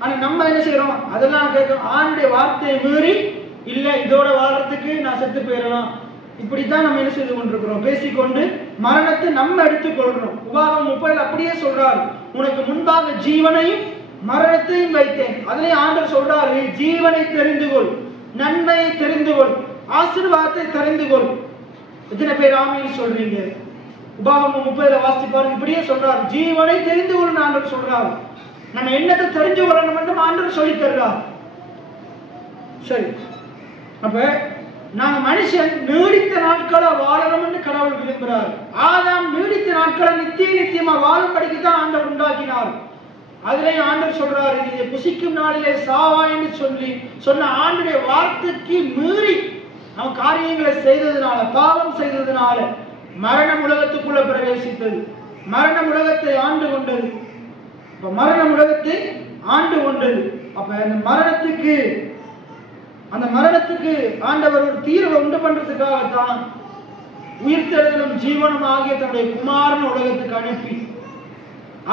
ஆனா நம்ம என்ன செய்யறோம், அதெல்லாம் கேட்கிறோம். ஆண்டுடைய வார்த்தையை மீறி இல்ல இதோட வாழ்றதுக்கு நான் செத்து போயிடலாம், இப்படித்தான் நம்ம என்ன செய்து கொண்டிருக்கிறோம், பேசிக்கொண்டு மரணத்தை நம்ம எடுத்துக்கொள்றோம். உபாகம் 30 அப்படியே சொல்றாரு, உனக்கு முன்பாக ஜீவனையும் மரணத்தையும் வைத்தேன். அதிலே ஆண்டவர் சொல்றாரு, ஜீவனை தெரிந்து கொள், நன்மையை தெரிந்து கொள், ஆசீர்வாதத்தை தெரிந்து கொள். எத்தனை பேர் ஆமீன் சொல்றீங்க? உபாகம் 30 வாசித்து பாருங்க, இப்படியே சொல்றாரு, ஜீவனை தெரிந்து கொள்ளும் ஆண்டவர் சொல்றாரு. நம்ம என்னத்தை தெரிஞ்சு கொள்ளணும் என்று ஆண்டவர் சொல்லி தர்றார். சரி, அப்ப நாங்க மனுஷன் நீடித்த நாட்களை வாழணும்னு கடவுள் விரும்புகிறார். ஆதாம் நீடித்த நாட்களை நித்தியமா வாழும்படிக்கு தான் ஆண்டவர் உண்டாக்கினார். அதிலே ஆண்டவர் சொல்றாரு, இதை புசிக்கும் நாளிலே சாவாய்ன்னு சொல்லி சொன்ன ஆண்டுடைய வார்த்தைக்கு மீறி அவன் காரியங்களை செய்ததுனால, பாவம் செய்ததுனால மரணம் உலகத்துக்குள்ள பிரவேசித்தது. மரணம் உலகத்தை ஆண்டு கொண்டது. மரணம் உலகத்தை ஆண்டு கொண்டது. அப்ப அந்த மரணத்துக்கு ஆண்டவர் ஒரு தீர்வை உண்டு பண்றதுக்காகத்தான் உயிர்த்தெழுதலும் ஜீவனும் ஆகிய தன்னுடைய குமாரன் உலகத்துக்கு அனுப்பி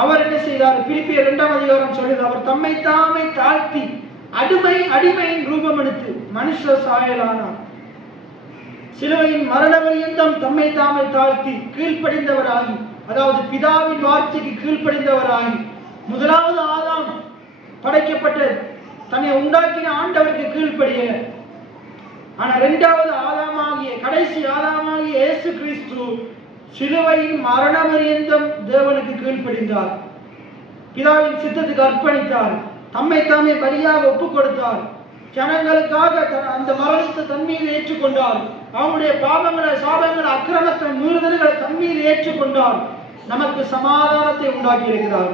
அவர் என்ன செய்தார், பிலிப்பியர் 2ஆம் அதிகாரம் சொல்லுது, அவர் தம்மை தாமே தாழ்த்தி அடிமையின் ரூபம் எடுத்து மனுஷ சாயலானார். சிலுவையின் மரண பரியந்தம் தம்மை தாமே தாழ்த்தி கீழ்ப்படிந்தவராகி, அதாவது பிதாவின் வார்த்தைக்கு கீழ்ப்படிந்தவராகி, முதலாவது ஆதாம் படைக்கப்பட்ட தன்னை உண்டாக்கின ஆண்டவருக்கு கீழ்ப்படிய, ஆனா இரண்டாவது ஆதாமாகிய கடைசி ஆதாமாகிய இயேசு கிறிஸ்து சிலுவையின் மரண பரியந்தம் தேவனுக்கு கீழ்ப்படிந்தார். பிதாவின் சித்தத்துக்கு அர்ப்பணித்தார். தம்மை தாமே பலியாக ஒப்புக் கொடுத்தார். ஜனங்களுக்காக அந்த மரணத்தை தன் மீது ஏற்றுக்கொண்டார். அவனுடைய பாவங்களை, சாபங்களை, அக்கிரமத்தை, மீறுதல்களை தன் மீது ஏற்றுக்கொண்டார். நமக்கு சமாதானத்தை உண்டாக்கி இருக்கிறார்.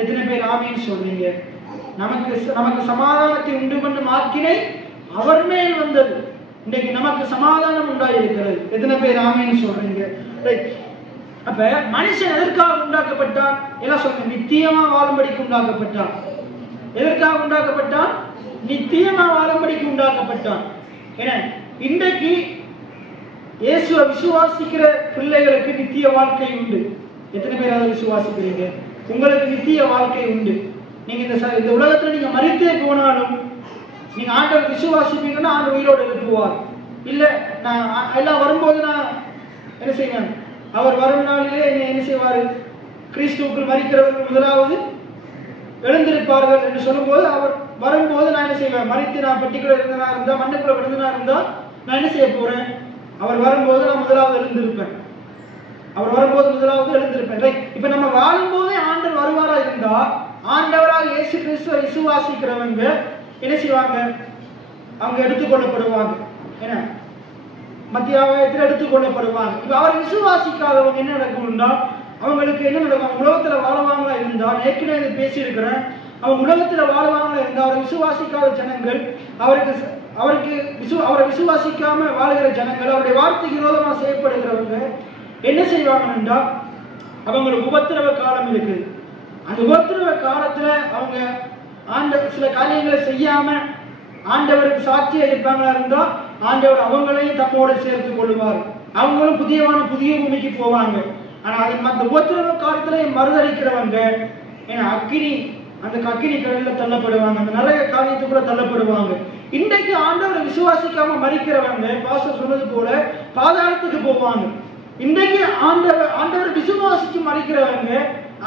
எத்தனை பேர் ஆமீன் சொல்றீங்க? நமக்கு சமாதானத்தை உண்டு பண்ணும் ஆக்கினை அவர் மேல் வந்தது. இன்னைக்கு நமக்கு சமாதானம் உண்டாயிருக்கிறது. எத்தனை பேர் ஆமீன் சொல்றீங்க? அப்ப மனுஷன் எதற்காக உண்டாக்கப்பட்டான்? எல்லாம் சொல்லுங்க, நித்தியமா வாழும்படிக்கு உண்டாக்கப்பட்டான். எதற்காக உண்டாக்கப்பட்டான்? நித்தியமா வாழும்படிக்கு உண்டாக்கப்பட்டான். ஏன்னா இன்றைக்கு இயேசுவை விசுவாசிக்கிற பிள்ளைகளுக்கு நித்திய வாழ்க்கை உண்டு. எத்தனை பேர் அதை விசுவாசிக்கிறீங்க? உங்களுக்கு நித்திய வாழ்க்கை உண்டு. நீங்க இந்த உலகத்துல நீங்க மரித்தே போனாலும் நீங்க ஆண்டவர் விசுவாசிப்பீங்கன்னா ஆண்டவர் உயிரோடு எழுப்புவார். இல்ல நான் எல்லாம் வரும்போது நான் என்ன செய்வேன், அவர் வரும் நாளிலே என்ன செய்வாரு, கிறிஸ்துவுக்குள் மரிக்கிறவர்கள் முதலாவது எழுந்திருப்பார்கள் என்று சொல்லும்போது அவர் வரும்போது நான் என்ன செய்வேன், மரித்து நான் பெட்டிக்குள்ள இருந்தா மண்ணுக்குள்ள விழுந்தனா இருந்தா நான் என்ன செய்ய போறேன், அவர் வரும்போது நான் முதலாவது எழுந்திருப்பேன். அவர் வரும்போது முதலாவது எழுந்திருப்பேன். இப்ப நம்ம வாழும்போதே ஆண்டவர் வருவாரா இருந்தா, ஆண்டவராக இயேசு கிறிஸ்துவை விசுவாசிக்கிறவங்க என்ன செய்வாங்க, அவங்க எடுத்துக்கொள்ளப்படுவாங்க. என்ன மத்தியாவயத்தில் எடுத்துக்கொள்ளப்படுவாங்க. இப்ப அவர் விசுவாசிக்காதவங்க என்ன நடக்கும்னா, அவங்களுக்கு என்ன நடக்கும், உலகத்துல வாழ்வாங்களா இருந்தா, ஏற்கனவே இதை பேசியிருக்கிறேன், அவங்க உலகத்துல வாழ்வாங்களா இருந்தா, அவரை விசுவாசிக்காத ஜனங்கள், அவரை விசுவாசிக்காம வாழ்கிற ஜனங்கள், அவருடைய வார்த்தைக்கு விரோதமா செய்யப்படுகிறவங்க என்ன செய்வாங்கன்னா, அவங்களுக்கு உபத்திரவ காலம் இருக்கு. அந்த உபத்திரவ காலத்துல அவங்க சில காரியங்களை செய்யாம ஆண்டவருக்கு சாட்சியா இருப்பாங்களா இருந்தா, ஆண்டவர் அவங்களையும் தம்மோடு சேர்த்து கொள்வார். அவங்களும் புதிய பூமிக்கு போவாங்க. ஆனா அந்த உபத்திரவ காலத்துல மறுதளிக்கிறவங்க அந்த அக்கினி கடல்ல தள்ளப்படுவாங்க, அந்த நிறைய காரியத்துக்குள்ள தள்ளப்படுவாங்க. இன்றைக்கு ஆண்டவரை விசுவாசிக்காம மரிக்கிறவங்க பாஸ்டர் சொன்னது போல பாதாளத்துக்கு போவாங்க. இன்றைக்கு ஆண்டவர் விசுவாசிச்சு மரிக்கிறவங்க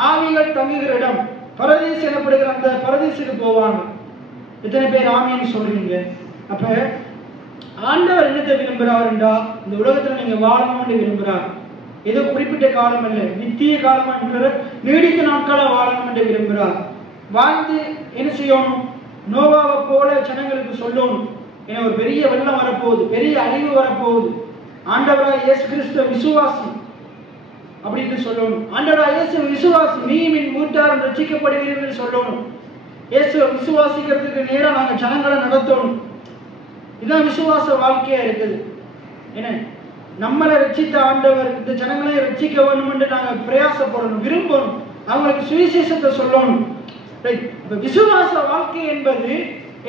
ஆவிகள் தங்குகிற இடம், பரதீசு எனப்படுகிற அந்த பரதீசுக்கு போவாங்க. எத்தனை பேர் ஆமீன்னு சொல்றீங்க? அப்ப ஆண்டவர் என்னத்தை விரும்புகிறார் என்றா, இந்த உலகத்துல நீங்க வாழணும்னு விரும்புகிறார். ஏதோ குறிப்பிட்ட காலம் அல்ல, நித்திய காலமா இருக்கிற நீடித்த நாட்களா வாழணும் என்று விரும்புகிறார். வாழ்ந்து என்ன செய்யணும்? நோவாவை போல ஜனங்களுக்கு சொல்லணும், ஏன்னா ஒரு பெரிய வெள்ளம் வரப்போகுது, பெரிய அழிவு வரப்போகுது, ஆண்டவராக இயேசு கிறிஸ்துவ விசுவாசி அப்படின்னு சொல்லணும். ஆண்டவராக இயேசு விசுவாசி, நீயும் என் வீட்டாரும் ரட்சிக்கப்படுவீர்கள் சொல்லணும். இயேசுவை விசுவாசிக்கிறதுக்கு நேரம் நாங்கள் ஜனங்களை நடத்தணும். இதுதான் விசுவாச வாழ்க்கையா இருக்குது. என்ன, நம்மளை ரட்சித்த ஆண்டவர் இந்த ஜனங்களை ரட்சிக்க வேண்டும் என்று நாங்கள் பிரயாசப்படணும், விரும்பணும், அவங்களுக்கு சுவிசேஷத்தை சொல்லணும். விசுவாச வாழ்க்கை என்பது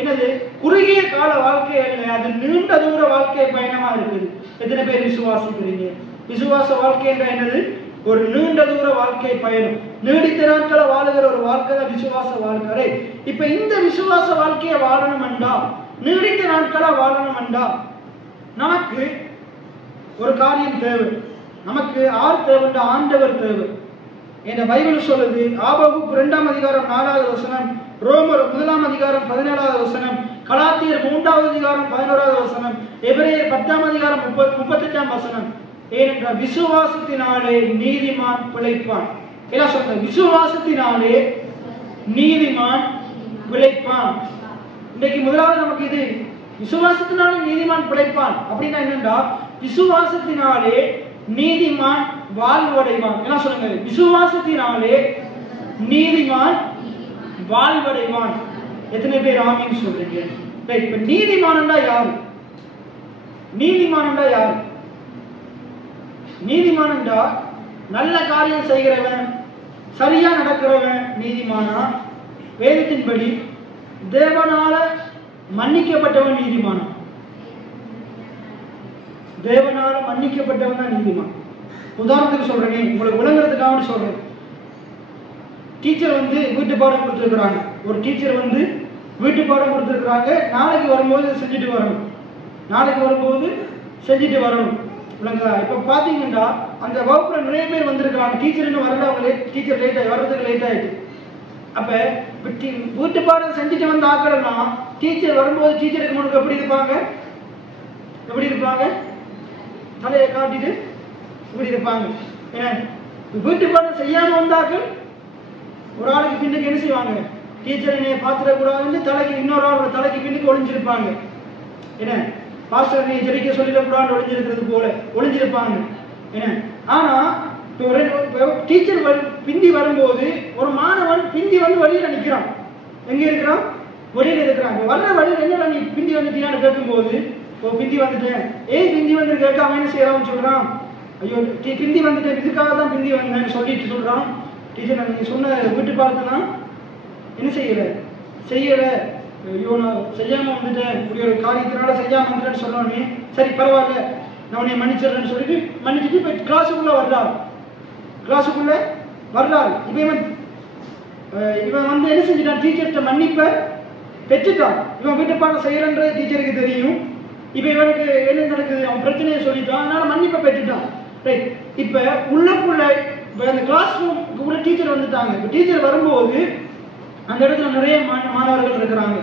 என்னது? குறுகிய கால வாழ்க்கை அல்ல, அது நீண்ட தூர வாழ்க்கை பயணமா இருக்குது. எத்தனை பேர் விசுவாசிக்கிறீங்க? விசுவாச வாழ்க்கை என்ற என்னது? ஒரு நீண்ட தூர வாழ்க்கை பயணம், நீடித்த நாட்களை வாழுகிற ஒரு வாழ்க்கை தான் விசுவாச வாழ்க்கை. இப்ப இந்த விசுவாச வாழ்க்கையை வாழணும் என்றா, நீடித்த நாட்களா வாழணும் என்றா, நமக்கு ஒரு காரியம் தேவை. நமக்கு ஆர் தேவை? ஆண்டவர் தேவை. என்ற பைபிள் சொல்லுது. ஆபகுக் 2ஆம் அதிகாரம் 4வது வசனம், ரோமர் 1ஆம் அதிகாரம் 17வது வசனம், கலாத்தியர் 3வது அதிகாரம் 11வது வசனம், எபிரேயர் 10ஆம் அதிகாரம் 38ஆம் வசனம். ஏனென்றால் விசுவாசத்தினாலே நீதிமான் பிழைப்பான். எல்லாம் சொல்ற, விசுவாசத்தினாலே நீதிமான் பிழைப்பான். இன்னைக்கு முதலாவது நமக்கு இது விசுவாசத்தினாலே நீதிமான் பிழைப்பான் அப்படின்னா என்னன்னா, விசுவாசத்தினாலே நீதிமான் வாழ்வடைவான். என்ன சொல்லுங்க? விசுவாசத்தினாலே நீதிமான் வாழ்வடைவான். எத்தனை பேர் ஆமீன் சொல்றீங்க? இப்ப நீதிமானண்டா யாரு? நீதிமானண்டா யாரு? நீதிமானண்டா நல்ல காரியம் செய்கிறவன், சரியா நடக்கிறவன் நீதிமானா? வேதத்தின்படி தேவனால மன்னிக்கப்பட்டவன் நீதிமானா? தேவனால மன்னிக்கப்பட்டவன் தான் நீதிமான். உதாரணத்துக்கு சொல்றேன், உங்களுக்கு விளங்குறதுக்காக சொல்றேன். டீச்சர் வந்து வீட்டு பாடம் கொடுத்துருக்குறாங்க. ஒரு டீச்சர் வந்து வீட்டு பாடம் கொடுத்துருக்குறாங்க, நாளைக்கு வரும்போது செஞ்சுட்டு வரணும், நாளைக்கு வரும்போது செஞ்சுட்டு வரணும். இல்லைங்களா? இப்போ பார்த்தீங்கன்னா அந்த வகுப்பில் நிறைய பேர் வந்திருக்கிறாங்க, டீச்சர் இன்னும் வரல, அவங்க டீச்சர் லேட் ஆகி வர்றதுக்கு லேட் ஆகிட்டு. அப்போ வீட்டு பாடம் செஞ்சுட்டு வந்து ஆக்கணும்னா டீச்சர் வரும்போது டீச்சருக்கு முன்னாடி எப்படி இருப்பாங்க? எப்படி இருப்பாங்க? தலையை காட்டிட்டு இப்படி இருப்பாங்க. ஏன்னா வீட்டு பாடம் செய்யாமல் வந்தாக்கள் ஒரு ஆளுக்கு பின்னுக்கு என்ன செய்வாங்க? டீச்சர் என்னைய பார்த்துடக்கூடாதுன்னு தலைக்கு இன்னொரு ஆள் தலைக்கு பின்னுக்கு ஒளிஞ்சிருப்பாங்க. என்ன, பாஸ்டர் நீ ஜெபிக்க சொல்லிடக்கூடாது ஒளிஞ்சிருக்கிறது போல ஒளிஞ்சிருப்பாங்க. என்ன, ஆனா டீச்சர் பிந்தி வரும்போது ஒரு மாணவன் பிந்தி வந்து வழியில நிற்கிறான். எங்க இருக்கிறான்? வெளியில இருக்கிறாங்க. வர்ற வழியில் என்ன நீ பிந்தி வந்துட்டியான்னு கேட்கும்போது, பிந்தி வந்துட்டேன். ஏன் பிந்தி வந்து கேட்க அவன் என்ன செய்யறான்னு சொல்றான், ஐயோ பிந்தி வந்துட்டேன், இதுக்காக தான் பிந்தி வந்தேன்னு சொல்லிட்டு சொல்றான். டீச்சர் நீங்க சொன்ன வீட்டு பாடத்தான் என்ன செய்யல, ஐயோ நான் செய்யாம வந்துட்டேன், இப்படி ஒரு காரியத்தினால செய்யாம வந்துட்டேன்னு சொன்னோன்னே சரி பரவாயில்ல நான் உன்னை மன்னிச்சிடறேன்னு சொல்லிட்டு மன்னிச்சுட்டு இப்போ கிளாஸுக்குள்ள வர்றாரு. கிளாஸுக்குள்ள வர்றாரு. இவன் வந்து என்ன செஞ்சுட்டான்? டீச்சர்கிட்ட மன்னிப்பை பெற்றுட்டான். இவன் வீட்டு பாடம் செய்யறன்றது டீச்சருக்கு தெரியும். இப்போ இவனுக்கு என்ன நடக்குது? அவன் பிரச்சனையை சொல்லிட்டான், அதனால மன்னிப்பை பெற்றுட்டான். ரைட். இப்போ உள்ளக்குள்ள அந்த கிளாஸ் ரூமுக்கு உள்ள டீச்சர் வந்துட்டாங்க. இப்போ டீச்சர் வரும்போது அந்த இடத்துல நிறைய மாணவர்கள் இருக்கிறாங்க,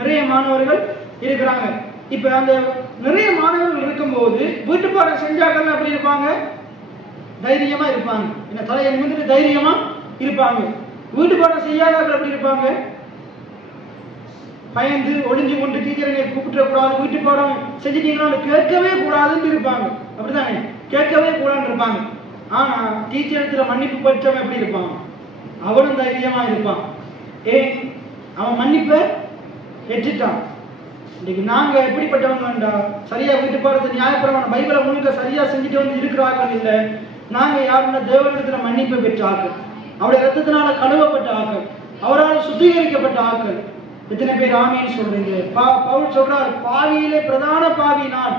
நிறைய மாணவர்கள் இருக்கிறாங்க. இப்போ அந்த நிறைய மாணவர்கள் இருக்கும்போது வீட்டு பாடம் செஞ்சாக்கள் அப்படி இருப்பாங்க, தைரியமா இருப்பாங்க. என்ன, தலையை நிமிர்ந்துட்டு தைரியமா இருப்பாங்க. வீட்டு பாடம் செய்யாதவர்கள் எப்படி இருப்பாங்க? பயந்து ஒளிஞ்சு கொண்டு டீச்சரை கூப்பிட்டுறக்கூடாது, வீட்டு பாடம் செஞ்சுட்டீங்களான்னு கேட்கவே கூடாதுன்னு இருப்பாங்க. அப்படித்தானே? கேட்கவே கூடாதுன்னு இருப்பாங்க. ஆனா டீச்சர் மன்னிப்பு பெற்றவன் எப்படி இருப்பான்? அவனும் தைரியமா இருப்பான். ஏன்? அவன் மன்னிப்பை ஏற்றுட்டான். இன்னைக்கு நாங்க எப்படிப்பட்டவங்க வேண்டா, சரியா வீட்டு பாடத்தை நியாயப்பிரமாணம் பைபிளை முழுக்க சரியா செஞ்சுட்டு வந்து இருக்கிறார்கள் இல்லை. நாங்க யாருன்னா தேவனிடத்துல மன்னிப்பை பெற்ற ஆக்கள், அவருடைய ரத்தத்தினால கழுவப்பட்ட ஆக்கள், அவரால் சுத்திகரிக்கப்பட்ட ஆக்கள். எத்தனை பேர் ஆமீன்னு சொல்றீங்க? பவுல் சொல்றார், பாவியிலே பிரதான பாவி நான்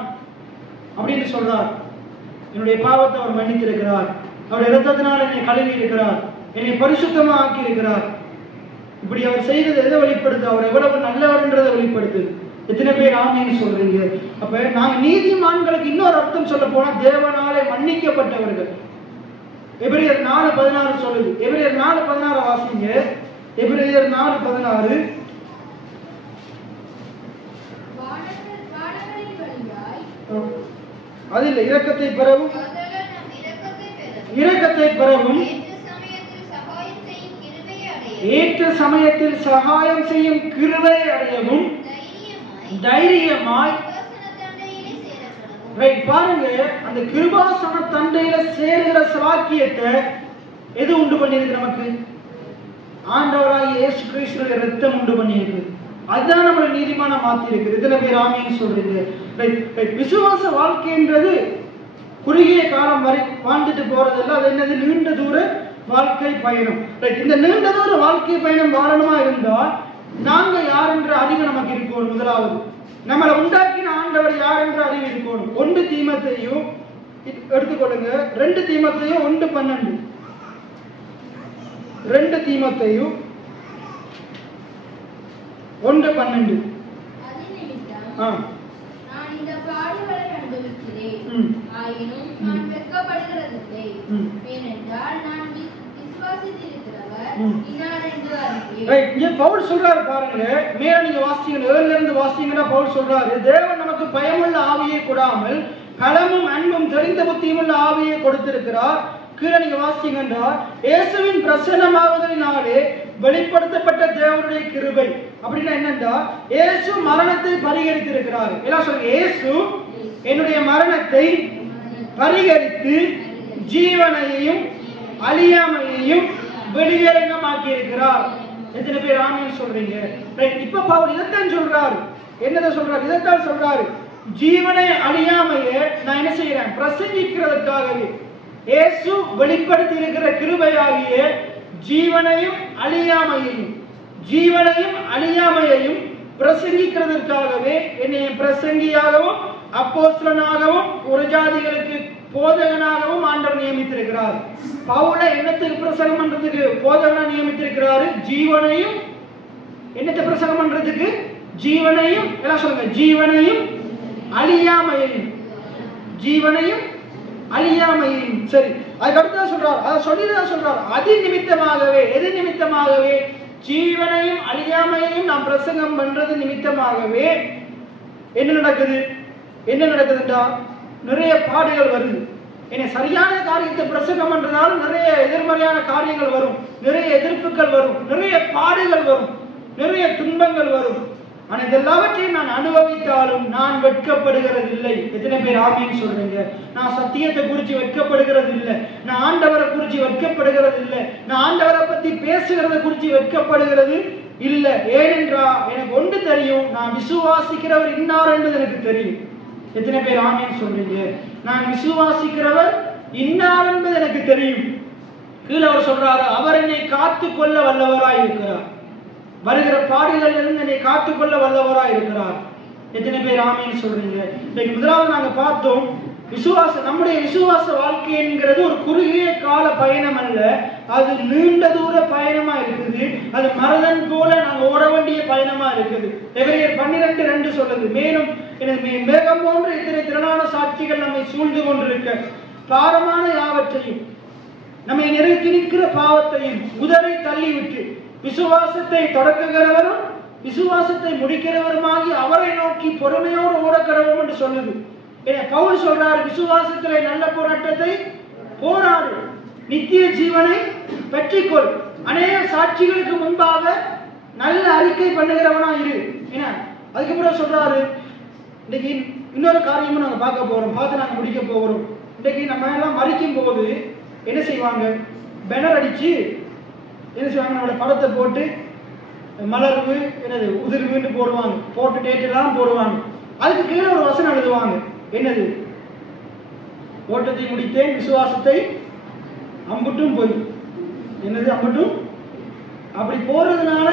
அப்படின்னு சொல்றார். என்னுடைய பாவத்தை அவர் மன்னித்திருக்கிறார், அவருடைய ரத்தத்தினால் என்னை கழுவி இருக்கிறார், என்னை பரிசுத்தமா ஆக்கி இருக்கிறார். இப்படி அவர் செய்தது எதை வெளிப்படுத்து? அவர் எவ்வளவு நல்லவர்ன்றதை வெளிப்படுத்து. எத்தனை பேர் ஆமீன்னு சொல்றீங்க? அப்ப நாங்க நீதிமான்களுக்கு இன்னொரு அர்த்தம் சொல்ல போனா தேவனாலே மன்னிக்கப்பட்டவர்கள். எபிரேயர் 4:16 சொல்லுது. எபிரேயர் 4:16 வாசிங்க. எபிரேயர் 4:16. அது இல்லை, இரக்கத்தை பெறவும் ஏற்ற சமயத்தில் சகாயம் செய்யும் கிருபை அடையவும் தைரியமாய் பாருங்க. அந்த கிருபாசன தண்டையில சேருகிற சாக்கியத்தை எது உண்டு பண்ணிருக்கு? நமக்கு ஆண்டவராகிய இயேசு கிறிஸ்துவின் இரத்தம் உண்டு பண்ணிருக்கு. அதுதான் நம்மளை நீதிமான மாத்தி இருக்குது. இத்தனை பேர் ஆமீன் சொல்றீங்க. விசுவாச வாழ்க்கைன்றது குறுகிய காலம் வரை வாழ்ந்துட்டு போறதில்ல. அது என்னது? நீண்ட தூர வாழ்க்கை பயணம். இந்த நீண்ட தூர வாழ்க்கை பயணம் வாழணுமா இருந்தால் நாங்க யார் என்ற அறிவு நமக்கு இருக்கணும். முதலாவது நம்மளை உண்டாக்கின ஆண்டவர் யார் என்ற அறிவு இருக்கணும். 1 தீமோத்தேயு எடுத்துக்கொள்ளுங்க. 2 தீமோத்தேயு 1:12. 2 தீமோத்தேயு 1:12. பவுல் சொல்றாரு பாருங்க. மேல நீங்க வாசிச்சீங்க, 7ல இருந்து வாசிச்சீங்கன்னா பவுல் சொல்றாரு, தேவன் நமக்கு பயமுள்ள ஆவியை கொடாமல் களமும் அன்பும் தெரிந்த புத்தியும் உள்ள ஆவியை கொடுத்திருக்கிறார். கீழே நீங்க வாசிச்சீங்கன்னா இயேசுவின் பிரசன்னமாவதினாலே வெளிப்படுத்தப்பட்ட தேவனுடைய கிருபை. அப்படின்னா என்னன்னா, இயேசு மரணத்தை பரிகரித்திருக்கிறார். எல்லாம் சொல்லுங்க, இயேசு என்னுடைய மரணத்தை பரிகரித்து ஜீவனையும் அழியாமையையும் வெளியரங்கமாக்கி இருக்கிறார். எத்தனை பேர் ஆமீன் சொல்றீங்க? இப்ப பவுல் இதைத்தான் சொல்றாரு. என்னதான் சொல்றாரு? இதைத்தான் சொல்றாரு. ஜீவனை அழியாமையை நான் என்ன செய்யறேன்? பிரசங்கிக்கிறதுக்காகவே இயேசு வெளிப்படுத்தி இருக்கிற கிருபையாகிய ஜீவனையும் அழியாமையையும் பிரசங்கிக்கிறதற்காகவே என்னை பிரசங்கியாகவும் அப்போஸ்தலனாகவும் ஒரு ஜாதிகளுக்கு போதகனாகவும் ஆண்டவர் நியமித்திருக்கிறார். பவுலை என்னத்துக்கு பிரசங்கம் பண்றதுக்கு போதகனா நியமித்திருக்கிறாரு? ஜீவனையும் என்னத்தை பிரசங்கம் பண்றதுக்கு? ஜீவனையும், எல்லாம் சொல்லுங்க, ஜீவனையும் அழியாமையையும். சரி, அதுக்கு அடுத்ததான் சொல்றாரு, அதை சொல்லிதான் சொல்றாரு, அது நிமித்தமாகவே, எது நிமித்தமாகவே? ஜீவனையும் அழியாமையையும் நாம் பிரசங்கம் பண்றது நிமித்தமாகவே என்ன நடக்குதுண்டா? நிறைய பாடுகள் வருது. ஏன்னா சரியான காரியத்தை பிரசங்கம் பண்றதால நிறைய எதிர்மறையான காரியங்கள் வரும், நிறைய எதிர்ப்புகள் வரும், நிறைய பாடுகள் வரும், நிறைய துன்பங்கள் வரும். ஆனா இதெல்லாவற்றையும் நான் அனுபவித்தாலும் நான் வெட்கப்படுகிறது இல்லை. எத்தனை பேர் ஆமீன் சொல்றீங்க? நான் சத்தியத்தை குறிச்சு வெட்கப்படுகிறது இல்லை, நான் ஆண்டவரை குறிச்சு வெட்கப்படுகிறது இல்லை, நான் ஆண்டவரை பத்தி பேசுகிறத குறிச்சு வெட்கப்படுகிறது இல்லை. ஏனென்றா எனக்கு ஒன்று தெரியும், நான் விசுவாசிக்கிறவர் இன்னார் என்பது எனக்கு தெரியும். எத்தனை பேர் ஆமீன் சொல்றீங்க? நான் விசுவாசிக்கிறவர் இன்னார் என்பது எனக்கு தெரியும். கீழே அவர் சொல்றாரு, அவர் என்னை காத்துக் கொள்ள வல்லவராய் இருக்கிறார், வருகிற பாடுகளில் இருந்து என்னை காத்துக்கொள்ள வல்லவராய் இருக்கிறார். எத்தனை பேர் ஆமீன் சொல்றீங்க? இன்னைக்கு முதலாவது நாங்க பார்த்தோம், நம்முடைய விசுவாச வாழ்க்கை என்கிறது ஒரு குறுகிய கால பயணம் அல்ல, அது நீண்ட தூர பயணமா இருக்குது. அது மரதன் போல நாங்க ஓட வேண்டிய பயணமா இருக்குது. எபிரேயர் 12:2 சொல்லுது, மேலும் எனக்கு மேகம் போன்ற இத்தனை திரளான சாட்சிகள் நம்மை சூழ்ந்து கொண்டிருக்க பாரமான யாவற்றையும் நம்மை நெருக்கி நிற்கிற பாவத்தையும் உதரை தள்ளிவிட்டு விசுவாசத்தை தொடக்குகிறவரும் விசுவாசத்தை முடிக்கிறவருமாகி அவரை நோக்கி பொறுமையோடு ஓடக்கடவும் என்று சொல்லுது. பவுல் சொல்றாரு, விசுவாசத்திலே நல்ல போராட்டத்தை போராடு, நித்திய ஜீவனை பெற்றிக்கொள், அநேக சாட்சிகளுக்கு முன்பாக நல்ல அறிக்கை பண்ணுகிறவனா இரு. என்ன அதுக்கப்புறம் சொல்றாரு, இன்னைக்கு இன்னொரு காரியமும் நாங்க பார்த்து நாங்க முடிக்க போகிறோம். இன்னைக்கு நம்ம எல்லாம் மறிக்கும் போது என்ன செய்வாங்க? பேனர் அடிச்சு என்ன செய்வாங்க? நம்மளோட படத்தை போட்டு மலர்வு என்னது உதிர்வுன்னு போடுவாங்க, போட்டு டேட் எல்லாம் போடுவாங்க. அதுக்கு கீழே ஒரு வசனம் எழுதுவாங்க, என்னது? ஓட்டத்தை முடித்தேன், விசுவாசத்தை அம்புட்டும் போய், என்னது அம்புட்டும். அப்படி போறதுனால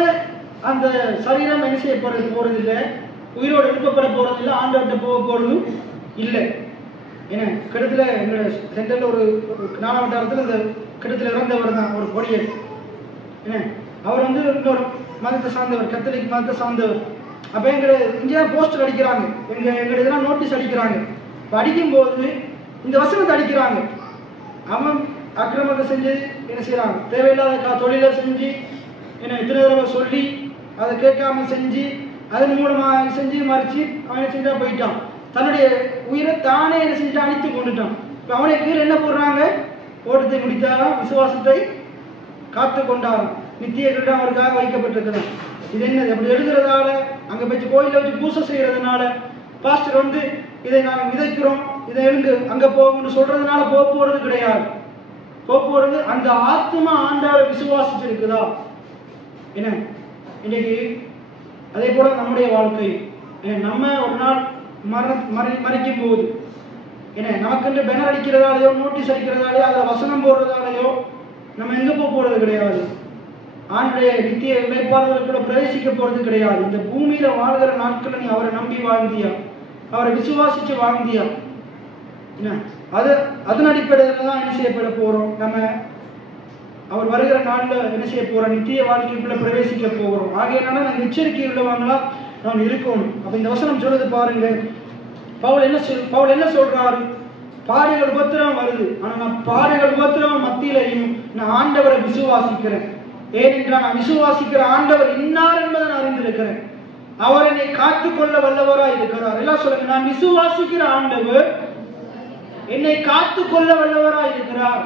அந்த சரீரம் என்ன செய்ய போறது இல்லை, உயிரோடு எழுப்பப்பட போறது இல்லை, ஆண்டவர்கிட்ட போக போறதும் இல்லை. ஏன்னா கிடத்துல எங்களோட சென்டர்ல ஒரு நாலாவட்டாரத்தில் இந்த கிடத்துல இறந்தவர் தான் ஒரு கொடியர். என்ன அவர் வந்து இன்னொரு மதத்தை சார்ந்தவர், கத்தோலிக் மதத்தை சார்ந்தவர். அப்போ எங்களை இங்கே போஸ்டர் அடிக்கிறாங்க, எங்களை இதெல்லாம் நோட்டீஸ் அடிக்கிறாங்க. இப்போ அடிக்கும்போது இந்த வசனத்தை அடிக்கிறாங்க, அவன் அக்கிரமத்தை செஞ்சு என்ன செய்யறாங்க, தேவையில்லாத தொழிலை செஞ்சு என்ன எத்தனை தடவை சொல்லி அதை கேட்காம செஞ்சு அதன் மூலமாக செஞ்சு மறைச்சு அவனை செஞ்சா போயிட்டான். தன்னுடைய உயிரை தானே என்ன செஞ்சுட்டு அழித்து கொண்டுட்டான். இப்போ அவனை கீழே என்ன போடுறாங்க, ஓட்டத்தை முடித்தாராம், விசுவாசத்தை காத்து கொண்டாராம், நித்திய கிரீடம் அவருக்காக வைக்கப்பட்டிருக்கிறான். இது என்னது அப்படி எழுதுறதால, அங்கே வச்சு கோயிலில் வச்சு பூசை செய்யறதுனால, பாஸ்டர் வந்து இதை நாங்கள் விதைக்கிறோம், இதை எழுந்து அங்கே போகணும்னு சொல்றதுனால போறது கிடையாது. போறது அந்த ஆத்மா ஆண்டவரை விசுவாசிச்சிருக்குதா என்ன. இன்னைக்கு அதே போல நம்முடைய வாழ்க்கை நம்ம ஒரு நாள் மறைக்கும் போது என்ன நமக்கு பேனர் அடிக்கிறதாலேயோ நோட்டீஸ் அடிக்கிறதாலேயோ அதில் வசனம் போடுறதாலேயோ நம்ம எங்கே போறது கிடையாது. ஆண்டுடைய நித்திய இழைப்பாளர்களுக்குள்ள பிரவேசிக்க போறது கிடையாது. இந்த பூமியில வாழ்கிற நாட்கள் நீ அவரை நம்பி வாழ்ந்தியா, அவரை விசுவாசிச்சு வாழ்ந்தியா என்ன, அதன் அடிப்படையில் தான் என்ன செய்யப்பட போறோம். நம்ம அவர் வருகிற நாளில் என்ன செய்ய போறோம், நித்திய வாழ்க்கைக்குள்ள பிரவேசிக்க போகிறோம். ஆகையினால நாங்கள் எச்சரிக்கை உள்ளவங்களா நாம் இருக்கணும். அப்ப இந்த வசனம் சொல்லுது பாருங்க, பவுல் என்ன சொல்றாரு, பாடுகள் உபத்திரம் வருது, ஆனா நான் பாடுகள் உபத்திரம் மத்தியிலையும் நான் ஆண்டவரை விசுவாசிக்கிறேன். ஏனென்றால் நான் விசுவாசிக்கிற ஆண்டவர் இன்னார் என்பதை நான் அறிந்திருக்கிறேன். அவர் என்னை காத்துக்கொள்ள வல்லவராய் இருக்கிறார். எல்லாம் சொல்லுங்க, நான் விசுவாசிக்கிற ஆண்டவர் என்னை காத்துக்கொள்ள வல்லவராய் இருக்கிறார்.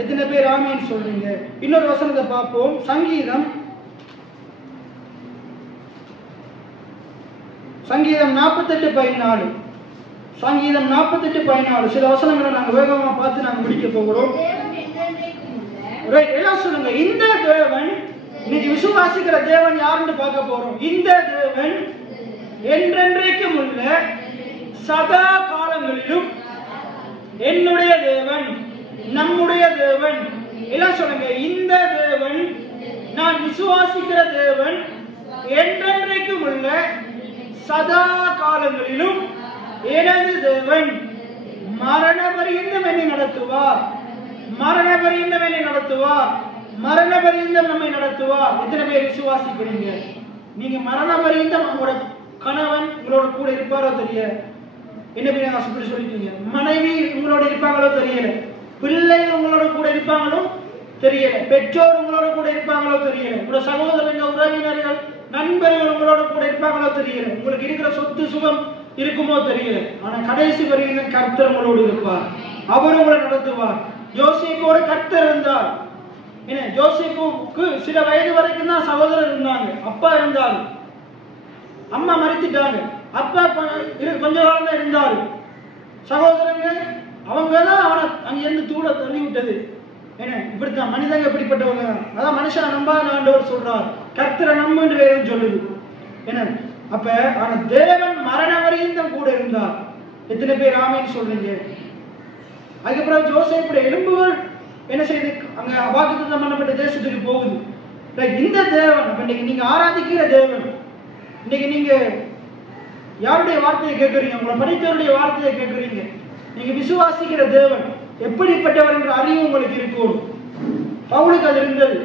எத்தனை பேர் ஆமீன் சொல்றீங்க? இன்னொரு வசனத்தை பார்ப்போம். சங்கீதம் 48:14. சங்கீதம் 48:14. சில வசனங்களை நாங்கள் வேகமா பார்த்து நாங்கள் முடிக்க போகிறோம். எல்லாம் சொல்லுங்க, இந்த தேவன், இன்னைக்கு விசுவாசிக்கிற தேவன் யாருன்னு பார்க்க போறோம். இந்த தேவன் என்றென்றைக்கும் உள்ள சதா காலங்களிலும் என்னுடைய தேவன், நம்முடைய தேவன். எல்லாம் சொல்லுங்க, இந்த தேவன், நான் விசுவாசிக்கிற தேவன், என்றென்றைக்கும் உள்ள சதா காலங்களிலும் எனது தேவன், மரண பரியந்தம் என்னை நடத்துவார், மரண பரியந்தம் என்னை நடத்துவார், மரண பரியந்தம் நம்மை நடத்துவார். எத்தனை பேர் விசுவாசிக்கிறீங்க? நீங்க மரண பரியந்தம் உங்களோட கணவன் உங்களோட கூட இருப்பாரோ தெரியல, என்ன பேர் சொல்லிட்டீங்க, மனைவி உங்களோட இருப்பாங்களோ தெரியல, பிள்ளைகள் உங்களோட கூட இருப்பாங்களோ தெரியல, பெற்றோர் உங்களோட கூட இருப்பாங்களோ தெரியல, உங்களோட சகோதரர்கள், உறவினர்கள், நண்பர்கள் உங்களோட கூட இருப்பாங்களோ தெரியல, உங்களுக்கு இருக்கிற சொத்து சுகம் இருக்குமோ தெரியல. ஆனா கடைசி வரையிலும் கர்த்தர் உங்களோடு இருப்பார், அவர் உங்களை நடத்துவார். யோசேப்போடு கர்த்தர் இருந்தார். என்ன, யோசேப்புக்கு சில வயது வரைக்கும் தான் சகோதரர் இருந்தாங்க, அப்பா இருந்தாரு, அம்மா மறித்துட்டாங்க, அப்பா கொஞ்ச காலம் தான் இருந்தாரு. சகோதரர்கள் அவங்க தான் அவனை அங்கிருந்து தூட தள்ளி விட்டது. என்ன, இப்படித்தான் மனிதங்க இப்படிப்பட்டவங்க. அதான் மனுஷனை நம்பாத ஆண்டவர் சொல்றார், கர்த்தரை நம்புன்னு சொல்லுது. என்ன, அப்ப ஆனா தேவன் மரண வரையும் கூட இருந்தார். எத்தனை பேர் ஆமேன்னு சொல்றீங்க? அதுக்கப்புறம் யோசேப்புடைய எலும்புகள் என்ன செய்யுது, அங்க வாக்குத்தத்தம் பண்ணப்பட்ட தேசத்துக்கு போகுது. இந்த தேவன், இன்னைக்கு நீங்க ஆராதிக்கிற தேவன், இன்னைக்கு நீங்க யாருடைய வார்த்தையை கேட்கறீங்க? உங்களை படித்தவருடைய வார்த்தையை கேட்கறீங்க. நீங்க விசுவாசிக்கிற தேவன் எப்படிப்பட்டவர் என்ற அறிவு உங்களுக்கு இருக்கும். பவுலுக்கு அது இருந்தது.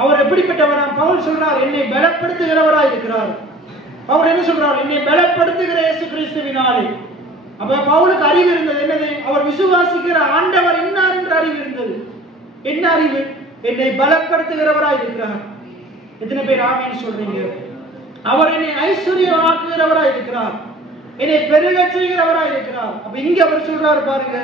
அவர் எப்படிப்பட்டவரா? பவுல் சொல்றார், என்னை பலப்படுத்துகிறவராய் இருக்கிறார். பவுல் என்ன சொல்றார்? என்னை பலப்படுத்துகிற இயேசு கிறிஸ்துவினாலே. அப்ப பவுலுக்கு அறிவு இருந்தது. என்னது? அவர் விசுவாசிக்கிற ஆண்டவர் என்னார் என்ற அறிவு இருந்தது. என்ன அறிவு? என்னை பலப்படுத்துகிறவராய் இருக்கிறார். எத்தனை பேர் ஆமேன்னு சொல்றீங்க? அவர் என்னை ஐஸ்வர்யமாக்குகிறவராய் இருக்கிறார், என்னை பெருக செய்கிறவராய் இருக்கிறார். அப்ப இங்க அவர் சொல்றாரு பாருங்க,